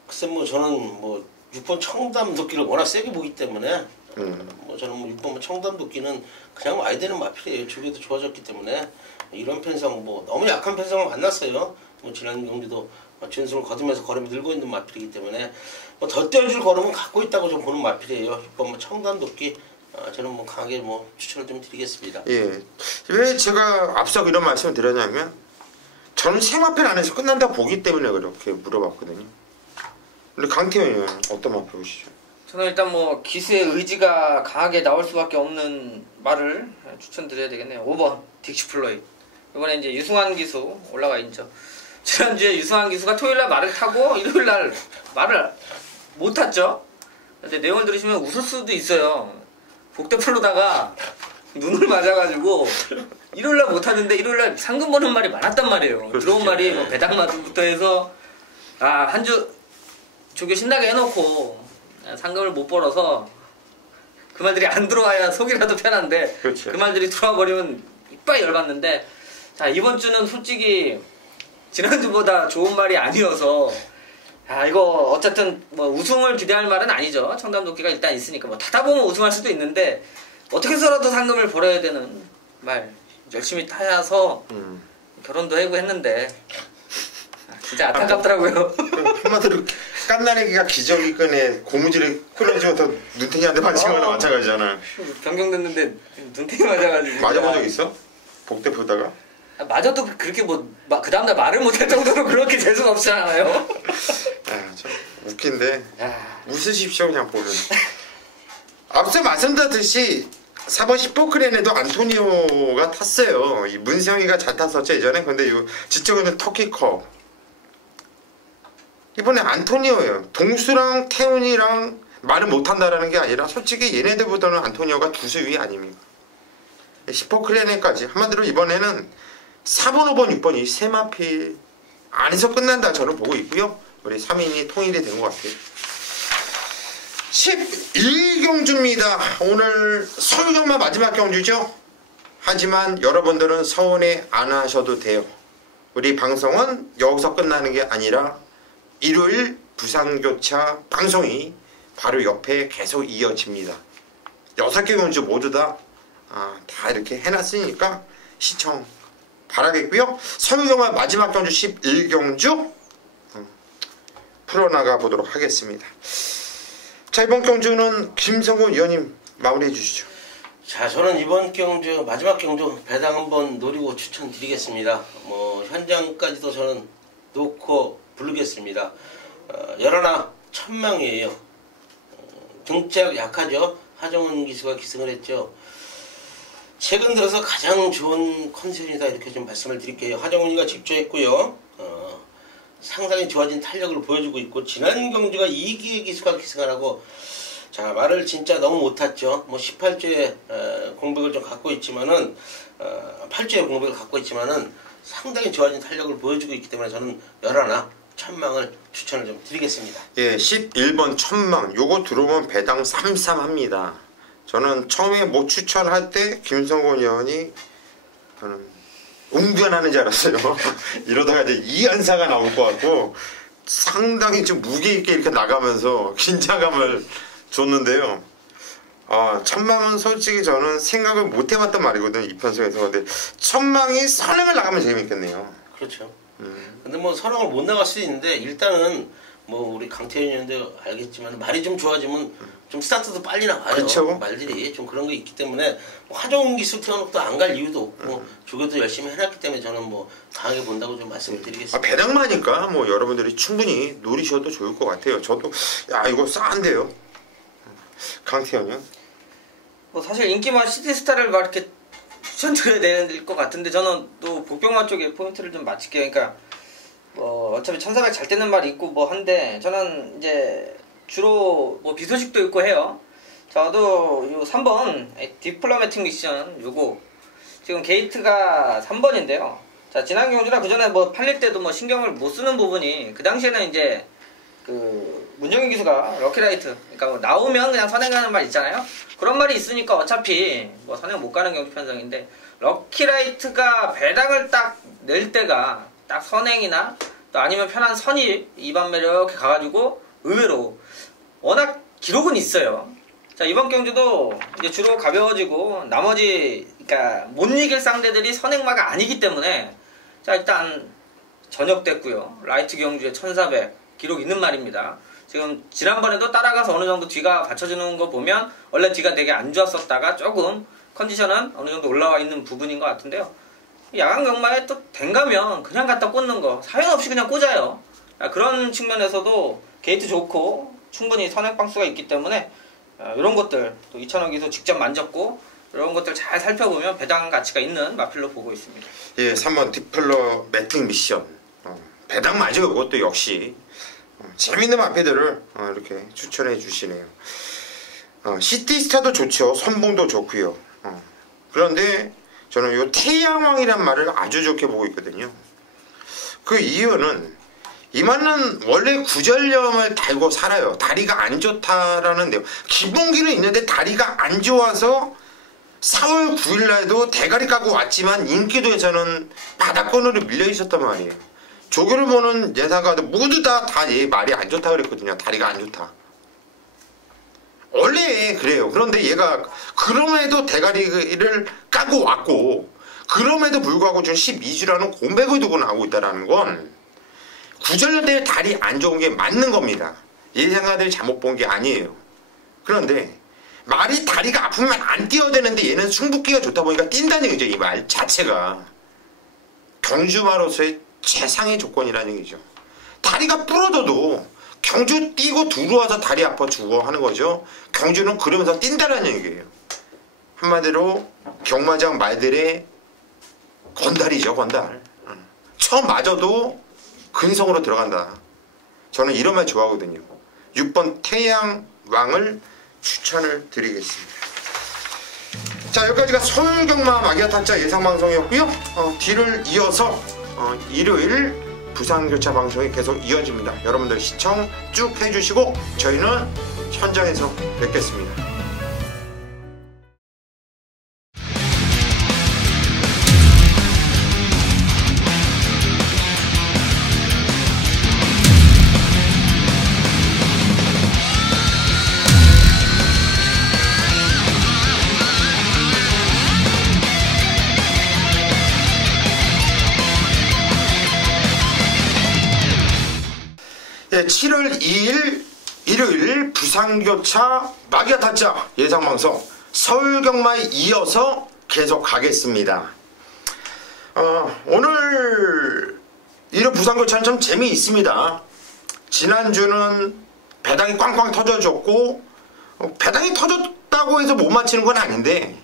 글쎄 뭐 저는 뭐 6번 청담도끼를 워낙 세게 보기 때문에 뭐 저는 뭐 6번 청담도끼는 그냥 와야 되는 마필이에요. 주변도 좋아졌기 때문에 이런 편성 뭐 너무 약한 편성을 만났어요. 뭐 지난 경기도 준승을 거두면서 걸음이 늘고 있는 마필이기 때문에 뭐 더 떼어줄 걸음은 갖고 있다고 좀 보는 마필이에요. 6번 뭐 청담도끼 저는 뭐 강하게 뭐 추천을 좀 드리겠습니다. 예. 왜 제가 앞서 이런 말씀을 드렸냐면 저는 생마필 안에서 끝난다고 보기 때문에 그렇게 물어봤거든요. 근데 강태현 의원 어떤 마필 보시죠? 저는 일단 뭐 기수의 의지가 강하게 나올 수밖에 없는 말을 추천드려야 되겠네요. 5번 딕시플로이. 이번에 이제 유승환 기수 올라가 있죠. 지난주에 유승환 기수가 토요일날 말을 타고 일요일날 말을 못 탔죠. 근데 내용을 들으시면 웃을 수도 있어요. 복대풀로다가 눈을 맞아가지고 일요일날 못 탔는데 일요일날 상금 버는 말이 많았단 말이에요. 들어온 말이 뭐 배당마두부터 해서 한 주 조교 신나게 해놓고 상금을 못 벌어서 그 말들이 안 들어와야 속이라도 편한데 그렇죠. 그 말들이 들어와 버리면 이빨 열받는데 자 이번 주는 솔직히 지난주보다 좋은 말이 아니어서 이거 어쨌든 뭐 우승을 기대할 말은 아니죠. 청담도끼가 일단 있으니까 뭐 타다 보면 우승할 수도 있는데 어떻게 해서라도 상금을 벌어야 되는 말 열심히 타야서 결혼도 하고 했는데 진짜 안타깝더라고요. 한마디로 깐나리기가 기저귀 끈에 고무줄을 끊어주면서 눈탱이한테 맞은 거나 마찬가지잖아. 변경됐는데 눈탱이 맞아가지고 맞아본 적 있어? 복대 풀다가? 맞아도 그렇게 뭐 그 다음날 말을 못할 정도로 그렇게 재수가 없잖아요. 참 웃긴데 웃으십시오 그냥 보면. 앞서 말씀드렸듯이 4번 시포크렌에도 안토니오가 탔어요. 이 문세영이가 잘 탔었죠 예전에. 근데 이 지적은 터키컵. 이번에 안토니오예요. 동수랑 태훈이랑 말을 못한다라는 게 아니라 솔직히 얘네들보다는 안토니오가 두 수 위 아닙니까? 시포크렌에까지 한마디로 이번에는 4번, 5번, 6번 이 세 마필 안에서 끝난다 저는 보고 있고요. 우리 3인이 통일이 된 것 같아요. 11경주입니다. 오늘 서유경마 마지막 경주죠. 하지만 여러분들은 서운해 안 하셔도 돼요. 우리 방송은 여기서 끝나는 게 아니라 일요일 부산교차 방송이 바로 옆에 계속 이어집니다. 6개 경주 모두 다 이렇게 해놨으니까 시청 바라겠고요. 서유경마 마지막 경주 11경주 풀어나가 보도록 하겠습니다. 자, 이번 경주는 김성곤 위원님 마무리해 주시죠. 자, 저는 이번 경주 마지막 경주 배당 한번 노리고 추천드리겠습니다. 뭐 현장까지도 저는 놓고 부르겠습니다. 열하나 천망이에요. 등짝 약하죠. 하정훈 기수가 기승을 했죠. 최근 들어서 가장 좋은 컨디션이다 이렇게 좀 말씀을 드릴게요. 하정훈이가 집중했고요. 상당히 좋아진 탄력을 보여주고 있고 지난 경주가 이기의 기수가 기승을 하고 자 말을 진짜 너무 못 탔죠. 뭐 18주의 공백을 좀 갖고 있지만은 8주의 공백을 갖고 있지만은 상당히 좋아진 탄력을 보여주고 있기 때문에 저는 열하나 천망을 추천을 좀 드리겠습니다. 예, 11번 천망 요거 들어오면 배당 33 합니다. 저는 처음에 뭐 추천할 때 김성곤 의원이 저는 웅변하는 줄 알았어요. 이러다가 이제 이연사가 나올 것 같고 상당히 좀 무게 있게 이렇게 나가면서 긴장감을 줬는데요. 천망은 솔직히 저는 생각을 못 해봤단 말이거든요. 이 편성에서. 근데 천망이 선행을 나가면 재밌겠네요. 그렇죠. 근데 뭐 선행을 못 나갈 수도 있는데 일단은 뭐 우리 강태현 의원도 알겠지만 말이 좀 좋아지면 좀 스타트도 빨리 나와요. 그쵸? 말들이 좀 그런 거 있기 때문에 뭐 하정훈 기수 태어놓고 안 갈 이유도 없고 조교도 열심히 해놨기 때문에 저는 뭐 강하게 본다고 좀 말씀을 드리겠습니다. 배당마니까 뭐 여러분들이 충분히 노리셔도 좋을 것 같아요. 저도 이거 싼데요. 강태현은 뭐 사실 인기만 시티스타를 막 이렇게 추천드려야 될 것 같은데 저는 또 복병만 쪽에 포인트를 좀 맞출게요. 그러니까 뭐 어차피 1400 잘 되는 말이 있고 뭐 한데 저는 이제 주로 뭐 비소식도 있고 해요. 저도 요 3번 디플로매틱 미션 요거 지금 게이트가 3번인데요. 자, 지난 경주나 그 전에 뭐 팔릴 때도 뭐 신경을 못 쓰는 부분이 그 당시에는 이제 그 문정인 기수가 럭키라이트 그러니까 뭐 나오면 그냥 선행하는 말 있잖아요. 그런 말이 있으니까 어차피 뭐 선행 못 가는 경주 편성인데 럭키라이트가 배당을 딱 낼 때가 딱 선행이나 또 아니면 편한 선입 2반 이렇게 가가지고 의외로 워낙 기록은 있어요. 자, 이번 경주도 이제 주로 가벼워지고 나머지 그러니까 못 이길 상대들이 선행마가 아니기 때문에 자, 일단 전역됐고요. 라이트 경주에 1400 기록 있는 말입니다. 지금 지난번에도 따라가서 어느 정도 뒤가 받쳐주는 거 보면 원래 뒤가 되게 안 좋았었다가 조금 컨디션은 어느 정도 올라와 있는 부분인 것 같은데요. 야간 경마에 또 댕가면 그냥 갖다 꽂는 거 사연 없이 그냥 꽂아요. 그런 측면에서도 게이트 좋고 충분히 선행방수가 있기 때문에 이런 것들 또 2000억에서 직접 만졌고 이런 것들 잘 살펴보면 배당 가치가 있는 마필로 보고 있습니다. 예, 3번 디플로매틱 미션 배당 맞아요. 그것도 역시 재밌는 마필들을 이렇게 추천해 주시네요. 시티스타도 좋죠. 선봉도 좋고요. 그런데 저는 요 태양왕이란 말을 아주 좋게 보고 있거든요. 그 이유는 이만은 원래 구절염을 달고 살아요. 다리가 안 좋다라는데요. 기본기는 있는데 다리가 안 좋아서 4월 9일날도 대가리 까고 왔지만 인기도에서는 바닥권으로 밀려 있었단 말이에요. 조교를 보는 예상가도 모두 다 얘 말이 안 좋다 그랬거든요. 다리가 안 좋다. 원래 그래요. 그런데 얘가 그럼에도 대가리를 까고 왔고 그럼에도 불구하고 지금 12주라는 공백을 두고 나오고 있다는 건 구절년대에 다리 안 좋은 게 맞는 겁니다. 예상가들이 잘못 본 게 아니에요. 그런데 말이 다리가 아프면 안 뛰어야 되는데 얘는 승부기가 좋다 보니까 뛴다는 얘기죠. 이 말 자체가 경주마로서의 최상의 조건이라는 얘기죠. 다리가 부러져도 경주 뛰고 들어와서 다리 아파 죽어 하는 거죠. 경주는 그러면서 뛴다라는 얘기예요. 한마디로 경마장 말들의 건달이죠. 건달. 처음 맞아도 근성으로 들어간다. 저는 이런 말 좋아하거든요. 6번 태양왕을 추천을 드리겠습니다. 자, 여기까지가 서울경마 마기아타짜 예상방송이었고요. 뒤를 이어서 일요일 부산교차 방송이 계속 이어집니다. 여러분들 시청 쭉 해주시고 저희는 현장에서 뵙겠습니다. 네, 7월 2일 일요일 부산교차 마기아타짜 예상방송 서울경마에 이어서 계속 가겠습니다. 오늘 일요일 부산교차는 좀 재미있습니다. 지난주는 배당이 꽝꽝 터져줬고 배당이 터졌다고 해서 못 맞히는 건 아닌데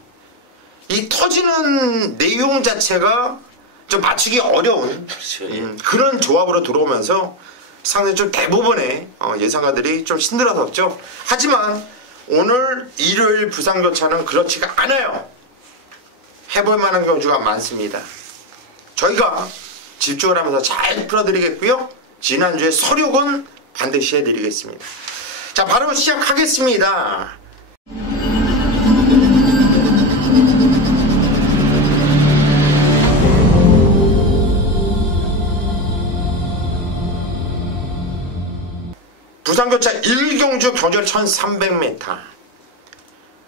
이 터지는 내용 자체가 좀 맞추기 어려운 그런 조합으로 들어오면서 상당히 좀 대부분의 예상가들이 좀 힘들어졌죠. 하지만 오늘 일요일 부산교차는 그렇지가 않아요. 해볼 만한 경주가 많습니다. 저희가 집중을 하면서 잘 풀어드리겠고요. 지난주에 서륙은 반드시 해드리겠습니다. 자, 바로 시작하겠습니다. 부산교차 1경주 경절 1300m.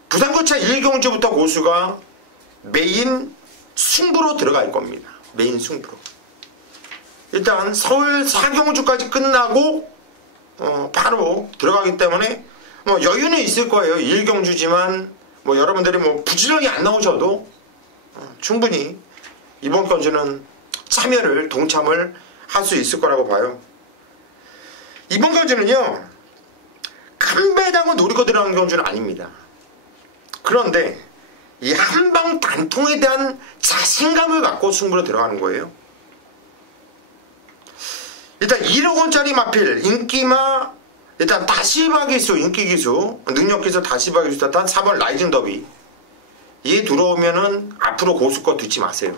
부산교차 1경주부터 고수가 메인 승부로 들어갈 겁니다. 메인 승부로. 일단 서울 4경주까지 끝나고 바로 들어가기 때문에 뭐 여유는 있을 거예요. 1경주지만 뭐 여러분들이 뭐 부지런히 안 나오셔도 충분히 이번 경주는 참여를 동참을 할 수 있을 거라고 봐요. 이번 경주는요, 큰 배당을 노리고 들어가는 경주는 아닙니다. 그런데 이 한방 단통에 대한 자신감을 갖고 승부로 들어가는 거예요. 일단 1억 원짜리 마필 인기마 일단 다시바기수 인기기수 능력기수 다시바기수 일단 4번 라이징 더비 얘 들어오면은 앞으로 고수껏 듣지 마세요.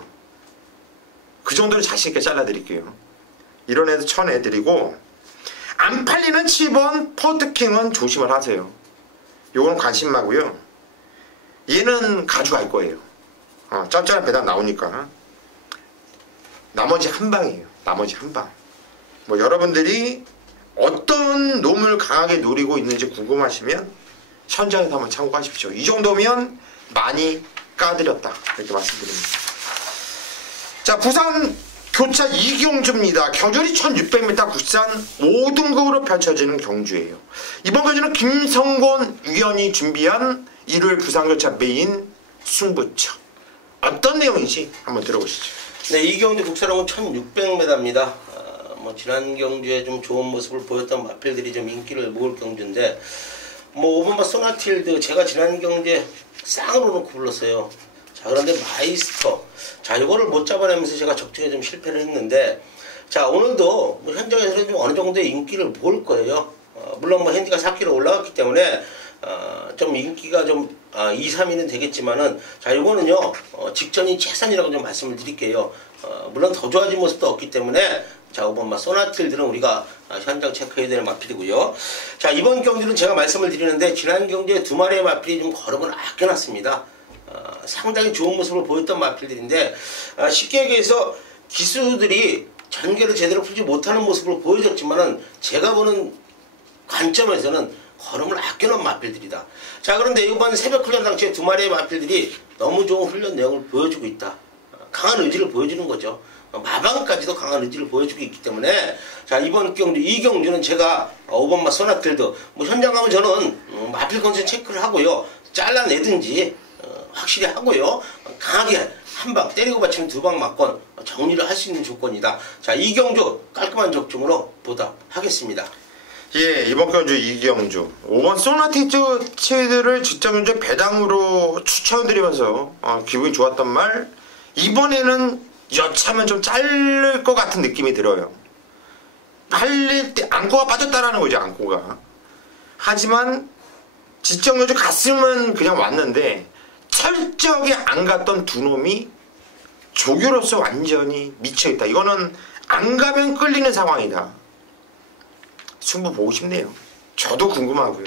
그 정도로 자신있게 잘라드릴게요. 이런 애들 쳐내드리고 안 팔리는 7번 포트킹은 조심을 하세요. 요건 관심마고요. 얘는 가져갈 거예요. 짭짤한 배당 나오니까. 나머지 한 방이에요. 나머지 한 방. 뭐 여러분들이 어떤 놈을 강하게 노리고 있는지 궁금하시면 현장에서 한번 참고하십시오. 이 정도면 많이 까드렸다. 이렇게 말씀드립니다. 자, 부산 교차 이경주입니다. 경주리 1600m 국산 5등급으로 펼쳐지는 경주예요. 이번 경주는 김성곤 위원이 준비한 일요일 부산교차 메인 승부처. 어떤 내용인지 한번 들어보시죠. 네, 이 경주 국산항은 1600m입니다. 지난 경주에 좀 좋은 모습을 보였던 마필들이 좀 인기를 모을 경주인데, 5번마 소나틸드 제가 지난 경주에 쌍으로 놓고 불렀어요. 자, 그런데 마이스터. 자, 이거를 못 잡아내면서 제가 적중에 좀 실패를 했는데, 자, 오늘도 현장에서는 좀 어느 정도의 인기를 모을 거예요. 물론 핸디가 4kg 올라갔기 때문에, 좀 인기가 좀 2, 3위는 되겠지만은, 자, 이거는요 직전이 최선이라고 좀 말씀을 드릴게요. 물론 더 좋아진 모습도 없기 때문에, 자, 5번마 소나틸들은 우리가 현장 체크해야 되는 마필이고요. 자, 이번 경주는 제가 말씀을 드리는데 지난 경주에 2마리의 마필이 좀 걸음을 아껴놨습니다. 상당히 좋은 모습을 보였던 마필들인데, 쉽게 얘기해서 기수들이 전개를 제대로 풀지 못하는 모습을 보여줬지만은 제가 보는 관점에서는 걸음을 아껴놓은 마필들이다. 자, 그런데 이번 새벽 훈련 당시에 2마리의 마필들이 너무 좋은 훈련 내용을 보여주고 있다. 강한 의지를 보여주는 거죠. 마방까지도 강한 의지를 보여주고 있기 때문에, 자, 이번 경주, 이 경주는 제가 5번마 소나틸드 현장 가면 저는 마필 컨디션 체크를 하고요, 잘라내든지 확실히 하고요, 강하게 한 방 때리고 받치면 2방 맞건 정리를 할 수 있는 조건이다. 자, 이 경주 깔끔한 적중으로 보답하겠습니다. 예, 이번 경주 이경주 5번 소나틸드를 직전경주 배당으로 추천드리면서 기분이 좋았던 말, 이번에는 여차하면 좀 자를 것 같은 느낌이 들어요. 팔릴 때 안고가 빠졌다라는 거죠, 안고가. 하지만 직전경주 갔으면 그냥 왔는데 철저하게 안 갔던 두 놈이 조교로서 완전히 미쳐있다. 이거는 안 가면 끌리는 상황이다. 승부 보고 싶네요. 저도 궁금하고요.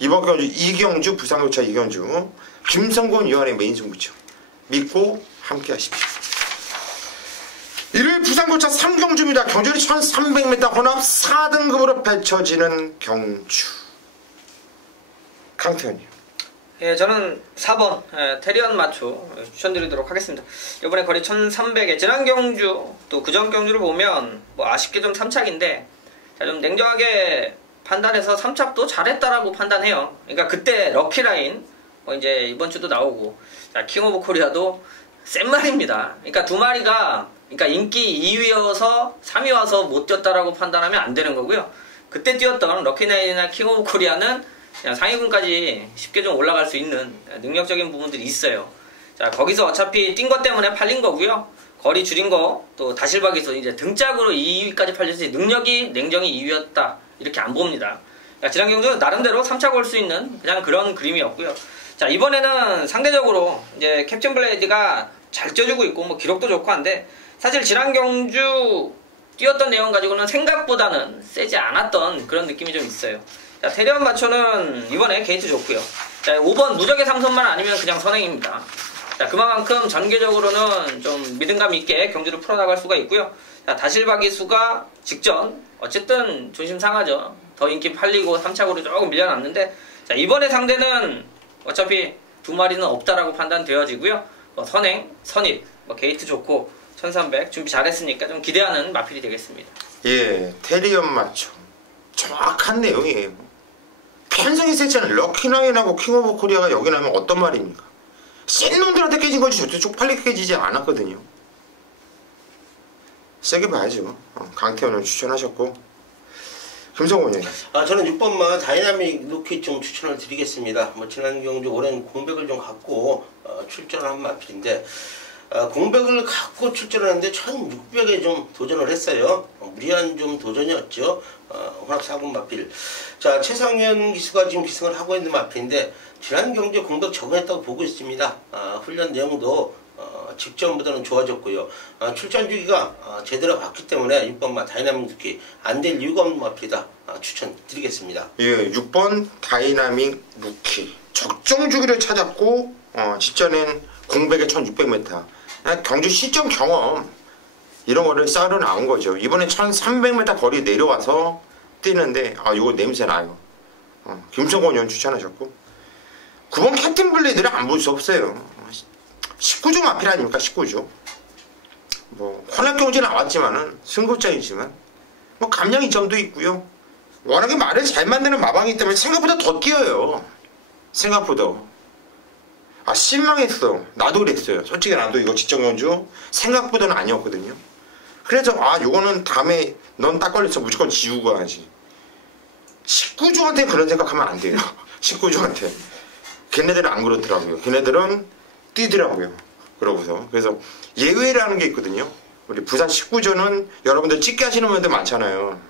이번 경주 이경주 부산교차 이경주 김성곤 위원의 메인 승부처 믿고 함께 하십시오. 일요일 부산교차 3경주입니다. 경주는 1300m 혼합 4등급으로 펼쳐지는 경주. 강태현이요. 예, 저는 4번 테리언 마초 추천드리도록 하겠습니다. 이번에 거리 1300에 지난 경주 또 그전 경주를 보면 아쉽게 좀 3착인데, 자, 좀 냉정하게 판단해서 3착도 잘했다라고 판단해요. 그러니까 그때 럭키라인 이제 이번 주도 나오고, 자, 킹 오브 코리아도 센 말입니다. 그러니까 2마리가 그러니까 인기 2위여서 3위 와서 못 뛰었다라고 판단하면 안 되는 거고요. 그때 뛰었던 럭키나인이나 킹 오브 코리아는 그냥 상위군까지 쉽게 좀 올라갈 수 있는 능력적인 부분들이 있어요. 자, 거기서 어차피 뛴 것 때문에 팔린 거고요. 거리 줄인 거, 또 다실박에서 이제 등짝으로 2위까지 팔려서 능력이 냉정히 2위였다. 이렇게 안 봅니다. 자, 지난 경주는 나름대로 3차 올 수 있는 그냥 그런 그림이었고요. 자, 이번에는 상대적으로 이제 캡틴 블레이드가 잘 뛰어주고 있고 기록도 좋고 한데, 사실 지난 경주 뛰었던 내용 가지고는 생각보다는 세지 않았던 그런 느낌이 좀 있어요. 자, 테리언 마초는 이번에 게이트 좋고요. 자, 5번 무적의 삼선만 아니면 그냥 선행입니다. 자, 그만큼 전개적으로는 좀 믿음감 있게 경주를 풀어나갈 수가 있고요. 자, 다실박이 수가 직전 어쨌든 존심 상하죠. 더 인기 팔리고 3착으로 조금 밀려났는데, 자, 이번에 상대는 어차피 2마리는 없다라고 판단되어지고요. 선행, 선입, 게이트 좋고 1300 준비 잘했으니까 좀 기대하는 마필이 되겠습니다. 예, 테리언 마초 정확한 내용이에요. 편성이 세잖아요. 럭키나인하고 킹 오브 코리아가 여기 나면 어떤 말입니까? 센 놈들한테 깨진 거지 절대 쪽팔리게 깨지지 않았거든요. 세게 봐야죠. 강태현을 추천하셨고, 김성훈이. 저는 6번마 다이나믹 루키 좀 추천을 드리겠습니다. 뭐 지난 경주 오랜 공백을 좀 갖고 출전을 한 마필인데 공백을 갖고 출전을 했는데 1600에 좀 도전을 했어요. 무리한 좀 도전이었죠. 혼합 4군 마필. 자, 최상현 기수가 지금 기승을 하고 있는 마필인데 지난 경주에 공백 적응했다고 보고 있습니다. 훈련 내용도 직전보다는 좋아졌고요. 출전 주기가 제대로 갔기 때문에 6번마 다이나믹 루키 안 될 이유가 없는 마필이다. 추천드리겠습니다. 예, 6번 다이나믹 루키 적정 주기를 찾았고 직전엔 공백에 1600m 경주 시점 경험 이런 거를 쌓으러 나온 거죠. 이번에 1300m 거리 내려와서 뛰는데 이거 냄새 나요. 김성곤 의원 추천하셨고 9번 캡틴 블레이드를 안 볼 수 없어요. 19주 마필 아닙니까? 19주 뭐 혼합 경주 나왔지만은 승급자이지만 뭐 감량 이점도 있고요. 워낙에 말을 잘 만드는 마방이기 때문에 생각보다 더 뛰어요. 생각보다. 실망했어. 나도 그랬어요. 솔직히 나도 이거 직전 경주 생각보다는 아니었거든요. 그래서 요거는 다음에 넌 딱 걸려서 무조건 지우고 가야지. 19주한테 그런 생각하면 안 돼요. 19주한테. 걔네들은 안 그렇더라고요. 걔네들은 뛰더라고요. 그러고서. 그래서 예외라는 게 있거든요. 우리 부산 19조는 여러분들 찍게 하시는 분들 많잖아요.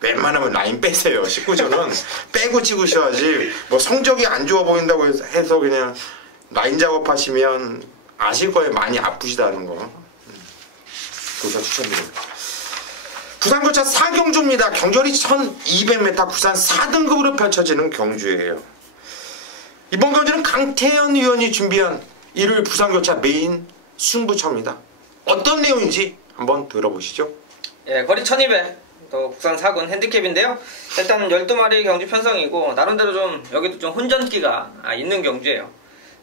웬만하면 라인 빼세요. 19조는 빼고 찍으셔야지. 뭐 성적이 안 좋아 보인다고 해서 그냥 라인 작업하시면 아실 거예요. 많이 아프시다는 거. 그래서 추천드립니다. 부산거차 4경주입니다. 경절이 1200m 부산 4등급으로 펼쳐지는 경주예요. 이번 경주는 강태현 의원이 준비한 일요일 부산교차 메인 승부처입니다. 어떤 내용인지 한번 들어보시죠. 예, 거리 1200, 또 국산 4군 핸디캡인데요. 일단 12마리 경주 편성이고 나름대로 좀 여기도 좀 혼전기가 있는 경주예요.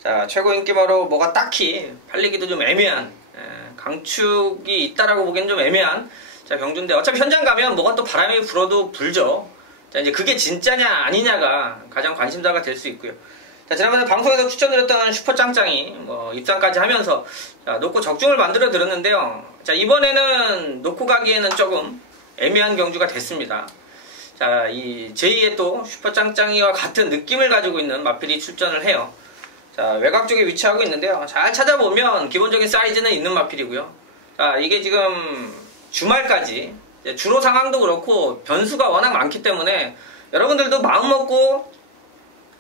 자, 최고 인기마로 뭐가 딱히 팔리기도 좀 애매한, 강축이 있다라고 보기엔 좀 애매한 경주인데 어차피 현장 가면 뭐가 또 바람이 불어도 불죠. 자, 이제 그게 진짜냐 아니냐가 가장 관심사가 될 수 있고요. 자, 지난번에 방송에서 추천드렸던 슈퍼짱짱이 입상까지 하면서 놓고 적중을 만들어 드렸는데요. 자, 이번에는 놓고 가기에는 조금 애매한 경주가 됐습니다. 자, 이 제2의 또 슈퍼짱짱이와 같은 느낌을 가지고 있는 마필이 출전을 해요. 자, 외곽 쪽에 위치하고 있는데요. 잘 찾아보면 기본적인 사이즈는 있는 마필이고요. 자, 이게 지금 주말까지 주로 상황도 그렇고 변수가 워낙 많기 때문에 여러분들도 마음 먹고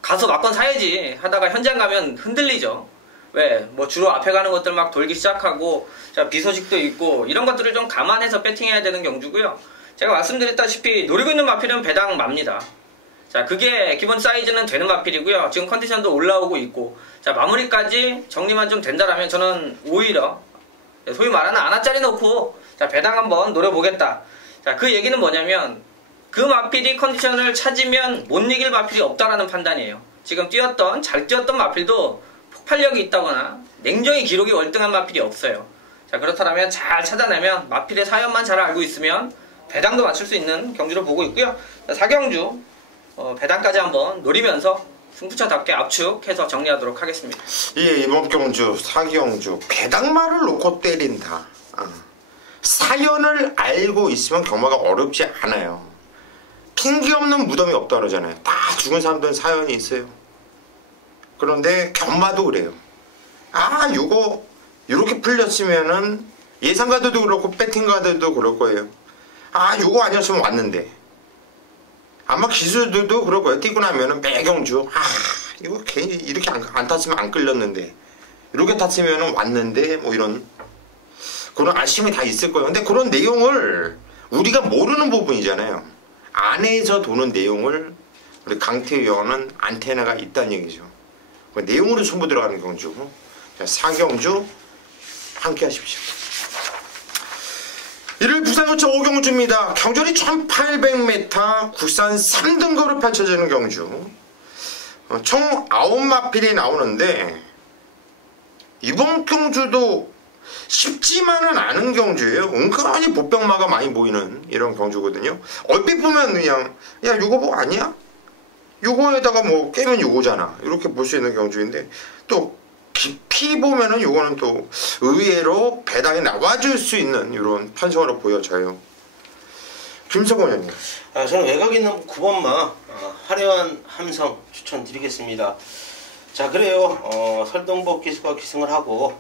가서 막건 사야지 하다가 현장 가면 흔들리죠. 왜? 뭐 주로 앞에 가는 것들 막 돌기 시작하고 비 소식도 있고 이런 것들을 좀 감안해서 배팅해야 되는 경주고요. 제가 말씀드렸다시피 노리고 있는 마필은 배당 맙니다. 자, 그게 기본 사이즈는 되는 마필이고요. 지금 컨디션도 올라오고 있고 자, 마무리까지 정리만 좀 된다라면 저는 오히려 소위 말하는 아나짜리 놓고 자, 배당 한번 노려보겠다. 자, 그 얘기는 뭐냐면 그 마필이 컨디션을 찾으면 못 이길 마필이 없다라는 판단이에요. 지금 잘 뛰었던 마필도 폭발력이 있다거나 냉정히 기록이 월등한 마필이 없어요. 자, 그렇다면 잘 찾아내면 마필의 사연만 잘 알고 있으면 배당도 맞출 수 있는 경주로 보고 있고요. 자, 4경주 배당까지 한번 노리면서 승부처답게 압축해서 정리하도록 하겠습니다. 예, 이번 경주 4경주 배당말을 놓고 때린다. 사연을 알고 있으면 경마가 어렵지 않아요. 핑계 없는 무덤이 없다 그러잖아요. 다 죽은 사람들은 사연이 있어요. 그런데 경마도 그래요. 요거 이렇게 풀렸으면은 예상가들도 그렇고 배팅가들도 그럴 거예요. 요거 아니었으면 왔는데 아마 기수들도 그럴 거예요. 뛰고 나면은 매경주 이거 괜히 이렇게 안 탔으면 안 끌렸는데 이렇게 탔으면은 왔는데 뭐 이런 그런 아쉬움이 다 있을 거예요. 근데 그런 내용을 우리가 모르는 부분이잖아요. 안에서 도는 내용을 우리 강태 의원은 안테나가 있다는 얘기죠. 그 내용으로 전부 들어가는 경주고. 자, 4경주 함께 하십시오. 일요일 부산거차 5경주입니다. 경절이 1800m 국산 3등급으로 펼쳐지는 경주. 총 9마필이 나오는데 이번 경주도 쉽지만은 않은 경주예요. 은근히 보병마가 많이 보이는 이런 경주거든요. 얼핏 보면 그냥 야 요거 뭐 아니야? 요거에다가 뭐 깨면 요거잖아 이렇게 볼 수 있는 경주인데 또 깊이 보면은 요거는 또 의외로 배당이 나와줄 수 있는 이런 편성으로 보여져요. 김성원 형님. 저는 외곽 있는 9번마 화려한 함성 추천드리겠습니다. 자, 그래요. 설동복 기수가 기승을 하고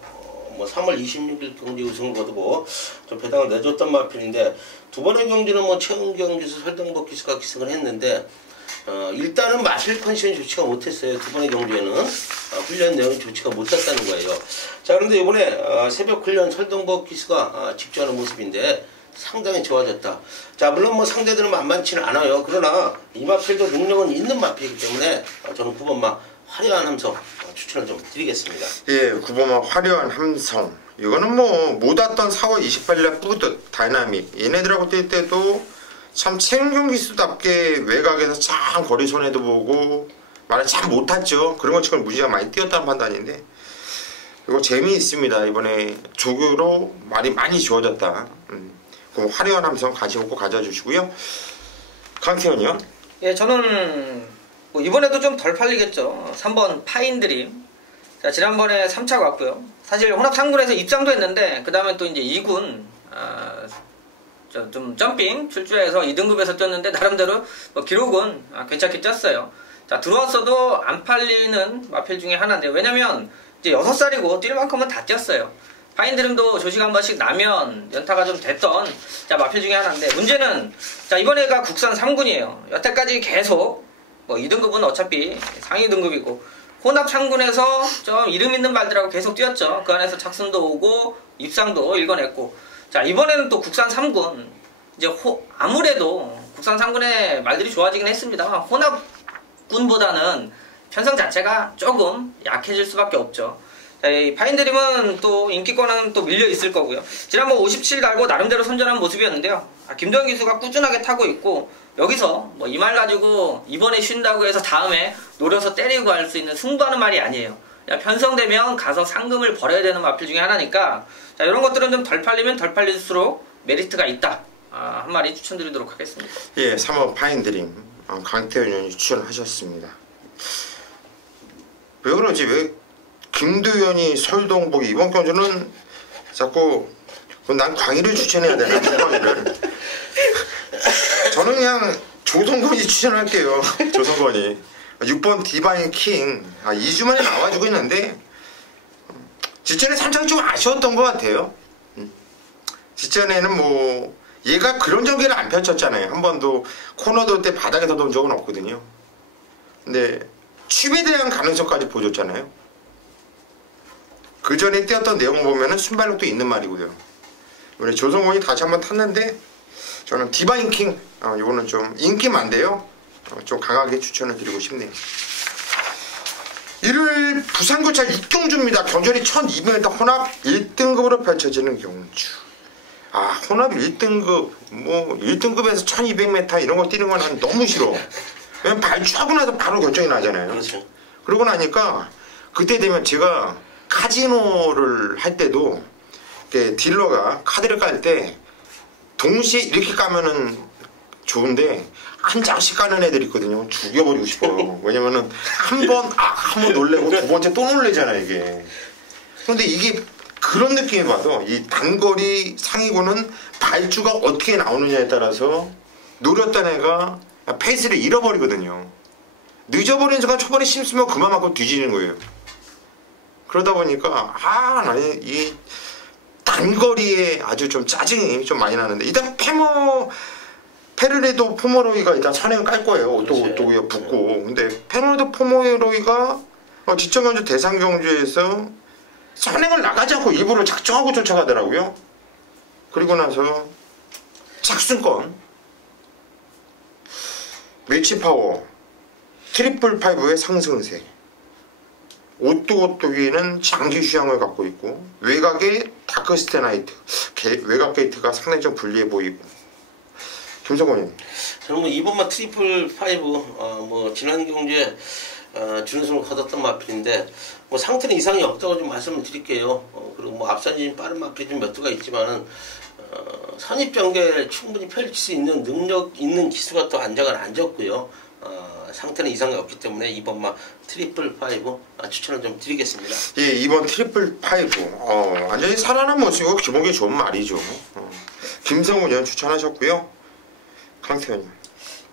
뭐 3월 26일 경기 우승을 거두고 좀 배당을 내줬던 마필인데, 두 번의 경기는 뭐 최은경 기수, 설동복 기수가 기승을 했는데 일단은 마필 컨디션이 좋지가 못했어요. 두 번의 경기에는 훈련 내용이 좋지가 못했다는 거예요. 자, 그런데 이번에 새벽 훈련 설동복 기수가 집중하는 모습인데 상당히 좋아졌다. 자, 물론 뭐 상대들은 만만치는 않아요. 그러나 이 마필도 능력은 있는 마필이기 때문에 저는 9번마 화려한 함성 추천을 좀 드리겠습니다. 예, 9번마 화려한 함성. 이거는 뭐 못 왔던 4월 28일날 뿌듯 다이나믹 얘네들하고 뛸 때도 참 최은경 기수답게 외곽에서 참 거리 손해도 보고 말을 참 못 탔죠. 그런 것 치고는 무지가 많이 뛰었다는 판단인데, 이거 재미있습니다. 이번에 조교로 말이 많이 좋아졌다. 그 화려한 함성 관심 없고 가져주시고요. 강태현이요? 예, 저는 뭐 이번에도 좀 덜 팔리겠죠. 3번 파인드림. 자, 지난번에 3차 왔고요. 사실 혼합 3군에서 입상도 했는데 그 다음에 또 이제 2군 좀 점핑 출주해서 2등급에서 뛰었는데 나름대로 뭐 기록은 괜찮게 뛰었어요. 자, 들어왔어도 안 팔리는 마필 중에 하나인데, 왜냐면 이제 6살이고 뛸 만큼은 다 뛰었어요. 파인드림도 조식 한 번씩 나면 연타가 좀 됐던 마필 중에 하나인데, 문제는 이번에가 국산 3군이에요. 여태까지 계속 뭐 2등급은 어차피 상위 등급이고 혼합 3군에서 좀 이름 있는 말들하고 계속 뛰었죠. 그 안에서 착순도 오고 입상도 읽어냈고, 자, 이번에는 또 국산 3군 이제 아무래도 국산 3군의 말들이 좋아지긴 했습니다만 혼합군보다는 편성 자체가 조금 약해질 수밖에 없죠. 자, 이 파인드림은 또 인기권은 또 밀려 있을 거고요. 지난번 57 달고 나름대로 선전한 모습이었는데요. 김도현 기수가 꾸준하게 타고 있고, 여기서 뭐 이 말 가지고 이번에 쉰다고 해서 다음에 노려서 때리고 할 수 있는 승부하는 말이 아니에요. 편성되면 가서 상금을 벌어야 되는 마필 중에 하나니까, 자, 이런 것들은 좀 덜 팔리면 덜 팔릴수록 메리트가 있다. 한 마리 추천드리도록 하겠습니다. 예, 3번 파인드림 강태현 의원이 추천하셨습니다. 왜 그러지? 왜 김도현이 설동복이 이번 경주는 자꾸 난 광희를 추천해야 되나? 광희를. 저는 그냥 조성건이 추천할게요. 조성건이 6번 디바인 킹 2주 만에 나와주고 있는데 직전에 살짝 좀 아쉬웠던 것 같아요. 직전에는 뭐 얘가 그런 전개를 안 펼쳤잖아요. 한 번도 코너 돌 때 바닥에서 돈 적은 없거든요. 근데 칩에 대한 가능성까지 보여줬잖아요. 그 전에 뛰었던 내용을 보면은 순발력도 있는 말이고요. 우리 조성원이 다시 한번 탔는데 저는 디바인 킹 이거는 좀 인기 많대요. 좀 강하게 추천을 드리고 싶네요. 일요일 부산구차 6경주입니다. 경전이 1200m 혼합 1등급으로 펼쳐지는 경주. 혼합 1등급 뭐 1등급에서 1200m 이런 거 뛰는 건 난 너무 싫어. 왜냐면 발주하고 나서 바로 결정이 나잖아요. 그렇죠. 그러고 나니까 그때 되면 제가 카지노를 할 때도 딜러가 카드를 깔 때 동시에 이렇게 까면은 좋은데 한 장씩 까는 애들이 있거든요. 죽여버리고 싶어요. 왜냐면은 한 번 놀래고 두 번째 또 놀래잖아요, 이게. 그런데 이게 그런 느낌이 봐도 이 단거리 상위고는 발주가 어떻게 나오느냐에 따라서 노렸던 애가 페이스를 잃어버리거든요. 늦어버리는 순간 초반에 심쓰면 그만큼 뒤지는 거예요. 그러다 보니까 나는 이 단거리에 아주 좀 짜증이 좀 많이 나는데, 일단 페르레도 포모로이가 일단 선행을 깔 거예요. 또 붙고. 근데 페르레도 포모로이가 직전 경주 대상 경주에서 선행을 나가지 않고 일부러 작정하고 쫓아가더라고요. 그리고 나서 착순권, 매치 파워, 트리플 파이브의 상승세, 오뚜오뚜기는 장기 휴양을 갖고 있고, 외곽에 다크스테나이트, 외곽 게이트가 상당히 좀 불리해 보이고. 김성권님. 저는 뭐 이번만 트리플 파이브 뭐 지난 경주에 준우승을 거뒀던 마필인데 뭐 상태는 이상이 없다고 좀 말씀을 드릴게요. 그리고 뭐 앞선진 빠른 마필이 좀 몇 두가 있지만은 선입전개를 충분히 펼칠 수 있는 능력 있는 기수가 또 안정을 안 졌고요. 상태는 이상이 없기 때문에 이번만 트리플 파이브 추천을 좀 드리겠습니다. 예, 이번 트리플 파이브 완전히 살아난 모습이고 기본기 좋은 말이죠. 김성훈 의원 추천하셨고요. 강태현님.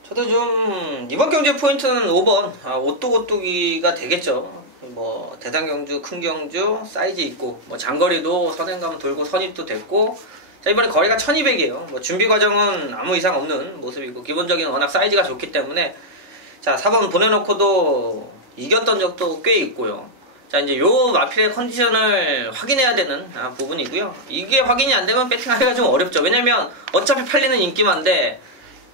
저도 좀 이번 경주의 포인트는 5번 오뚜고뚜기가 되겠죠. 뭐 대단 경주, 큰 경주 사이즈 있고 뭐 장거리도 선행감 돌고 선입도 됐고 자 이번에 거리가 1200이에요. 뭐 준비 과정은 아무 이상 없는 모습이고 기본적인 워낙 사이즈가 좋기 때문에 자 4번 보내놓고도 이겼던 적도 꽤 있고요. 자 이제 요 마필의 컨디션을 확인해야 되는 부분이고요. 이게 확인이 안 되면 배팅하기가 좀 어렵죠. 왜냐면 어차피 팔리는 인기만데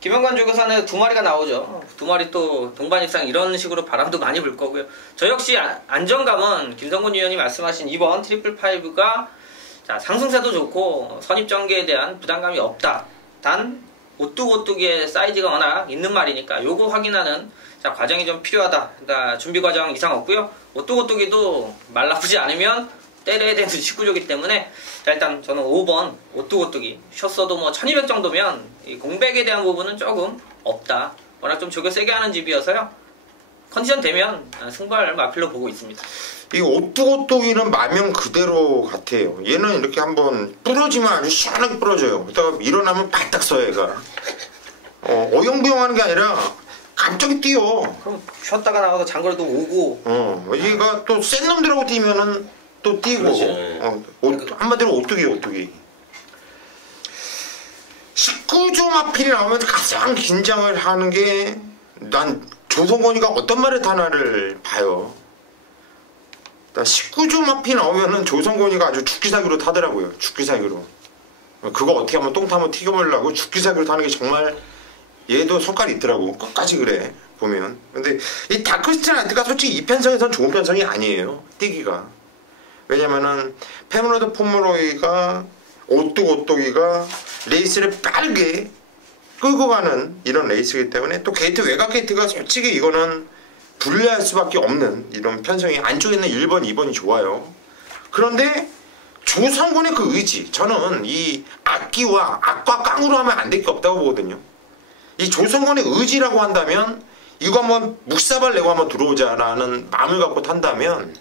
김영관 쪽에서는 2마리가 나오죠. 2마리 또 동반 입상 이런 식으로 바람도 많이 불 거고요. 저 역시 안정감은 김성곤 위원이 말씀하신 2번 트리플 파이브가 자 상승세도 좋고 선입 전개에 대한 부담감이 없다. 단 오뚜고뚜기의 사이즈가 워낙 있는 말이니까 요거 확인하는 자 과정이 좀 필요하다. 그러니까 준비 과정 이상 없고요. 오뚜고뚜기도 말 나쁘지 않으면 때려야 되는 식구조기 때문에 자 일단 저는 5번 오뚜고뚜기 셨어도 뭐 1200 정도면 이 공백에 대한 부분은 조금 없다. 워낙 좀 조교 세게 하는 집이어서요. 컨디션 되면 승부할 마필로 보고 있습니다. 이 오뚜고뚜기는 마명 그대로 같아요. 얘는 이렇게 한번 부러지면 아주 시원하게 부러져요. 그러다가 일어나면 바짝 서 얘가. 어영부영하는 게 아니라 갑자기 뛰어. 그럼 쉬었다가 나가서 장거리도 오고. 얘가 또 센 놈들하고 뛰면은 또 뛰고. 한마디로 오뚜기. 19조 마필이 나오면 가장 긴장을 하는 게 난 조성건이가 어떤 말을 하나를 봐요. 19조 마필 나오면은 조성건이가 아주 죽기사기로 타더라고요. 죽기사기로. 그거 어떻게 하면 똥 타면 튀겨보려고 죽기사기로 타는 게 정말 얘도 성깔이 있더라고. 끝까지 그래 보면. 근데 이 다크스트라이트가 솔직히 이 편성에선 좋은 편성이 아니에요. 뛰기가. 왜냐면은 페브로드 포므로이가 오뚜고뚜기가 레이스를 빠르게 끌고 가는 이런 레이스이기 때문에 또 게이트 외곽 게이트가 솔직히 이거는 불리할 수밖에 없는 이런 편성이 안쪽에 있는 1번, 2번이 좋아요. 그런데 조성곤의 그 의지, 저는 이 악기와 악과 깡으로 하면 안 될 게 없다고 보거든요. 이 조성곤의 의지라고 한다면 이거 한번 묵사발 내고 한번 들어오자라는 마음을 갖고 탄다면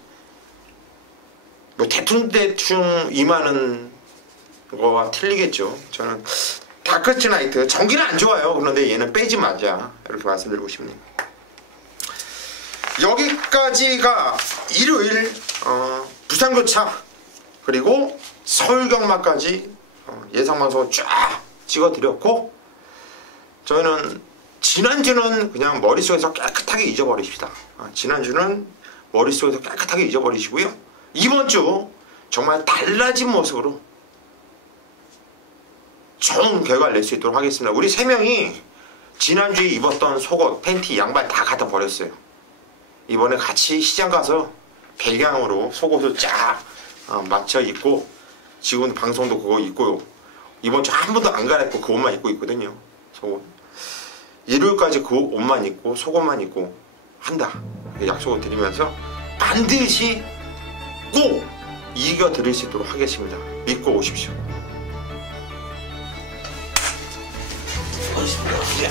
뭐 대충 임하는 거와 틀리겠죠. 저는 다크스트라이트 전기는 안 좋아요. 그런데 얘는 빼지 마자 이렇게 말씀드리고 싶네요. 여기까지가 일요일 부산교차 그리고 서울경마까지 예상방송을 쫙 찍어드렸고 저희는 지난주는 그냥 머릿속에서 깨끗하게 잊어버리십시다. 지난주는 머릿속에서 깨끗하게 잊어버리시고요. 이번 주 정말 달라진 모습으로 좋은 결과를 낼 수 있도록 하겠습니다. 우리 3명이 지난주에 입었던 속옷, 팬티, 양말 다 갖다 버렸어요. 이번에 같이 시장 가서 배경으로 속옷을 쫙 맞춰 입고 지금 방송도 그거 입고요. 이번 주 한 번도 안 갈아입고 그 옷만 입고 있거든요. 속옷. 일요일까지 그 옷만 입고 속옷만 입고 한다. 약속을 드리면서 반드시 꼭 이겨 드릴 수 있도록 하겠습니다. 믿고 오십시오. 수고하셨습니다.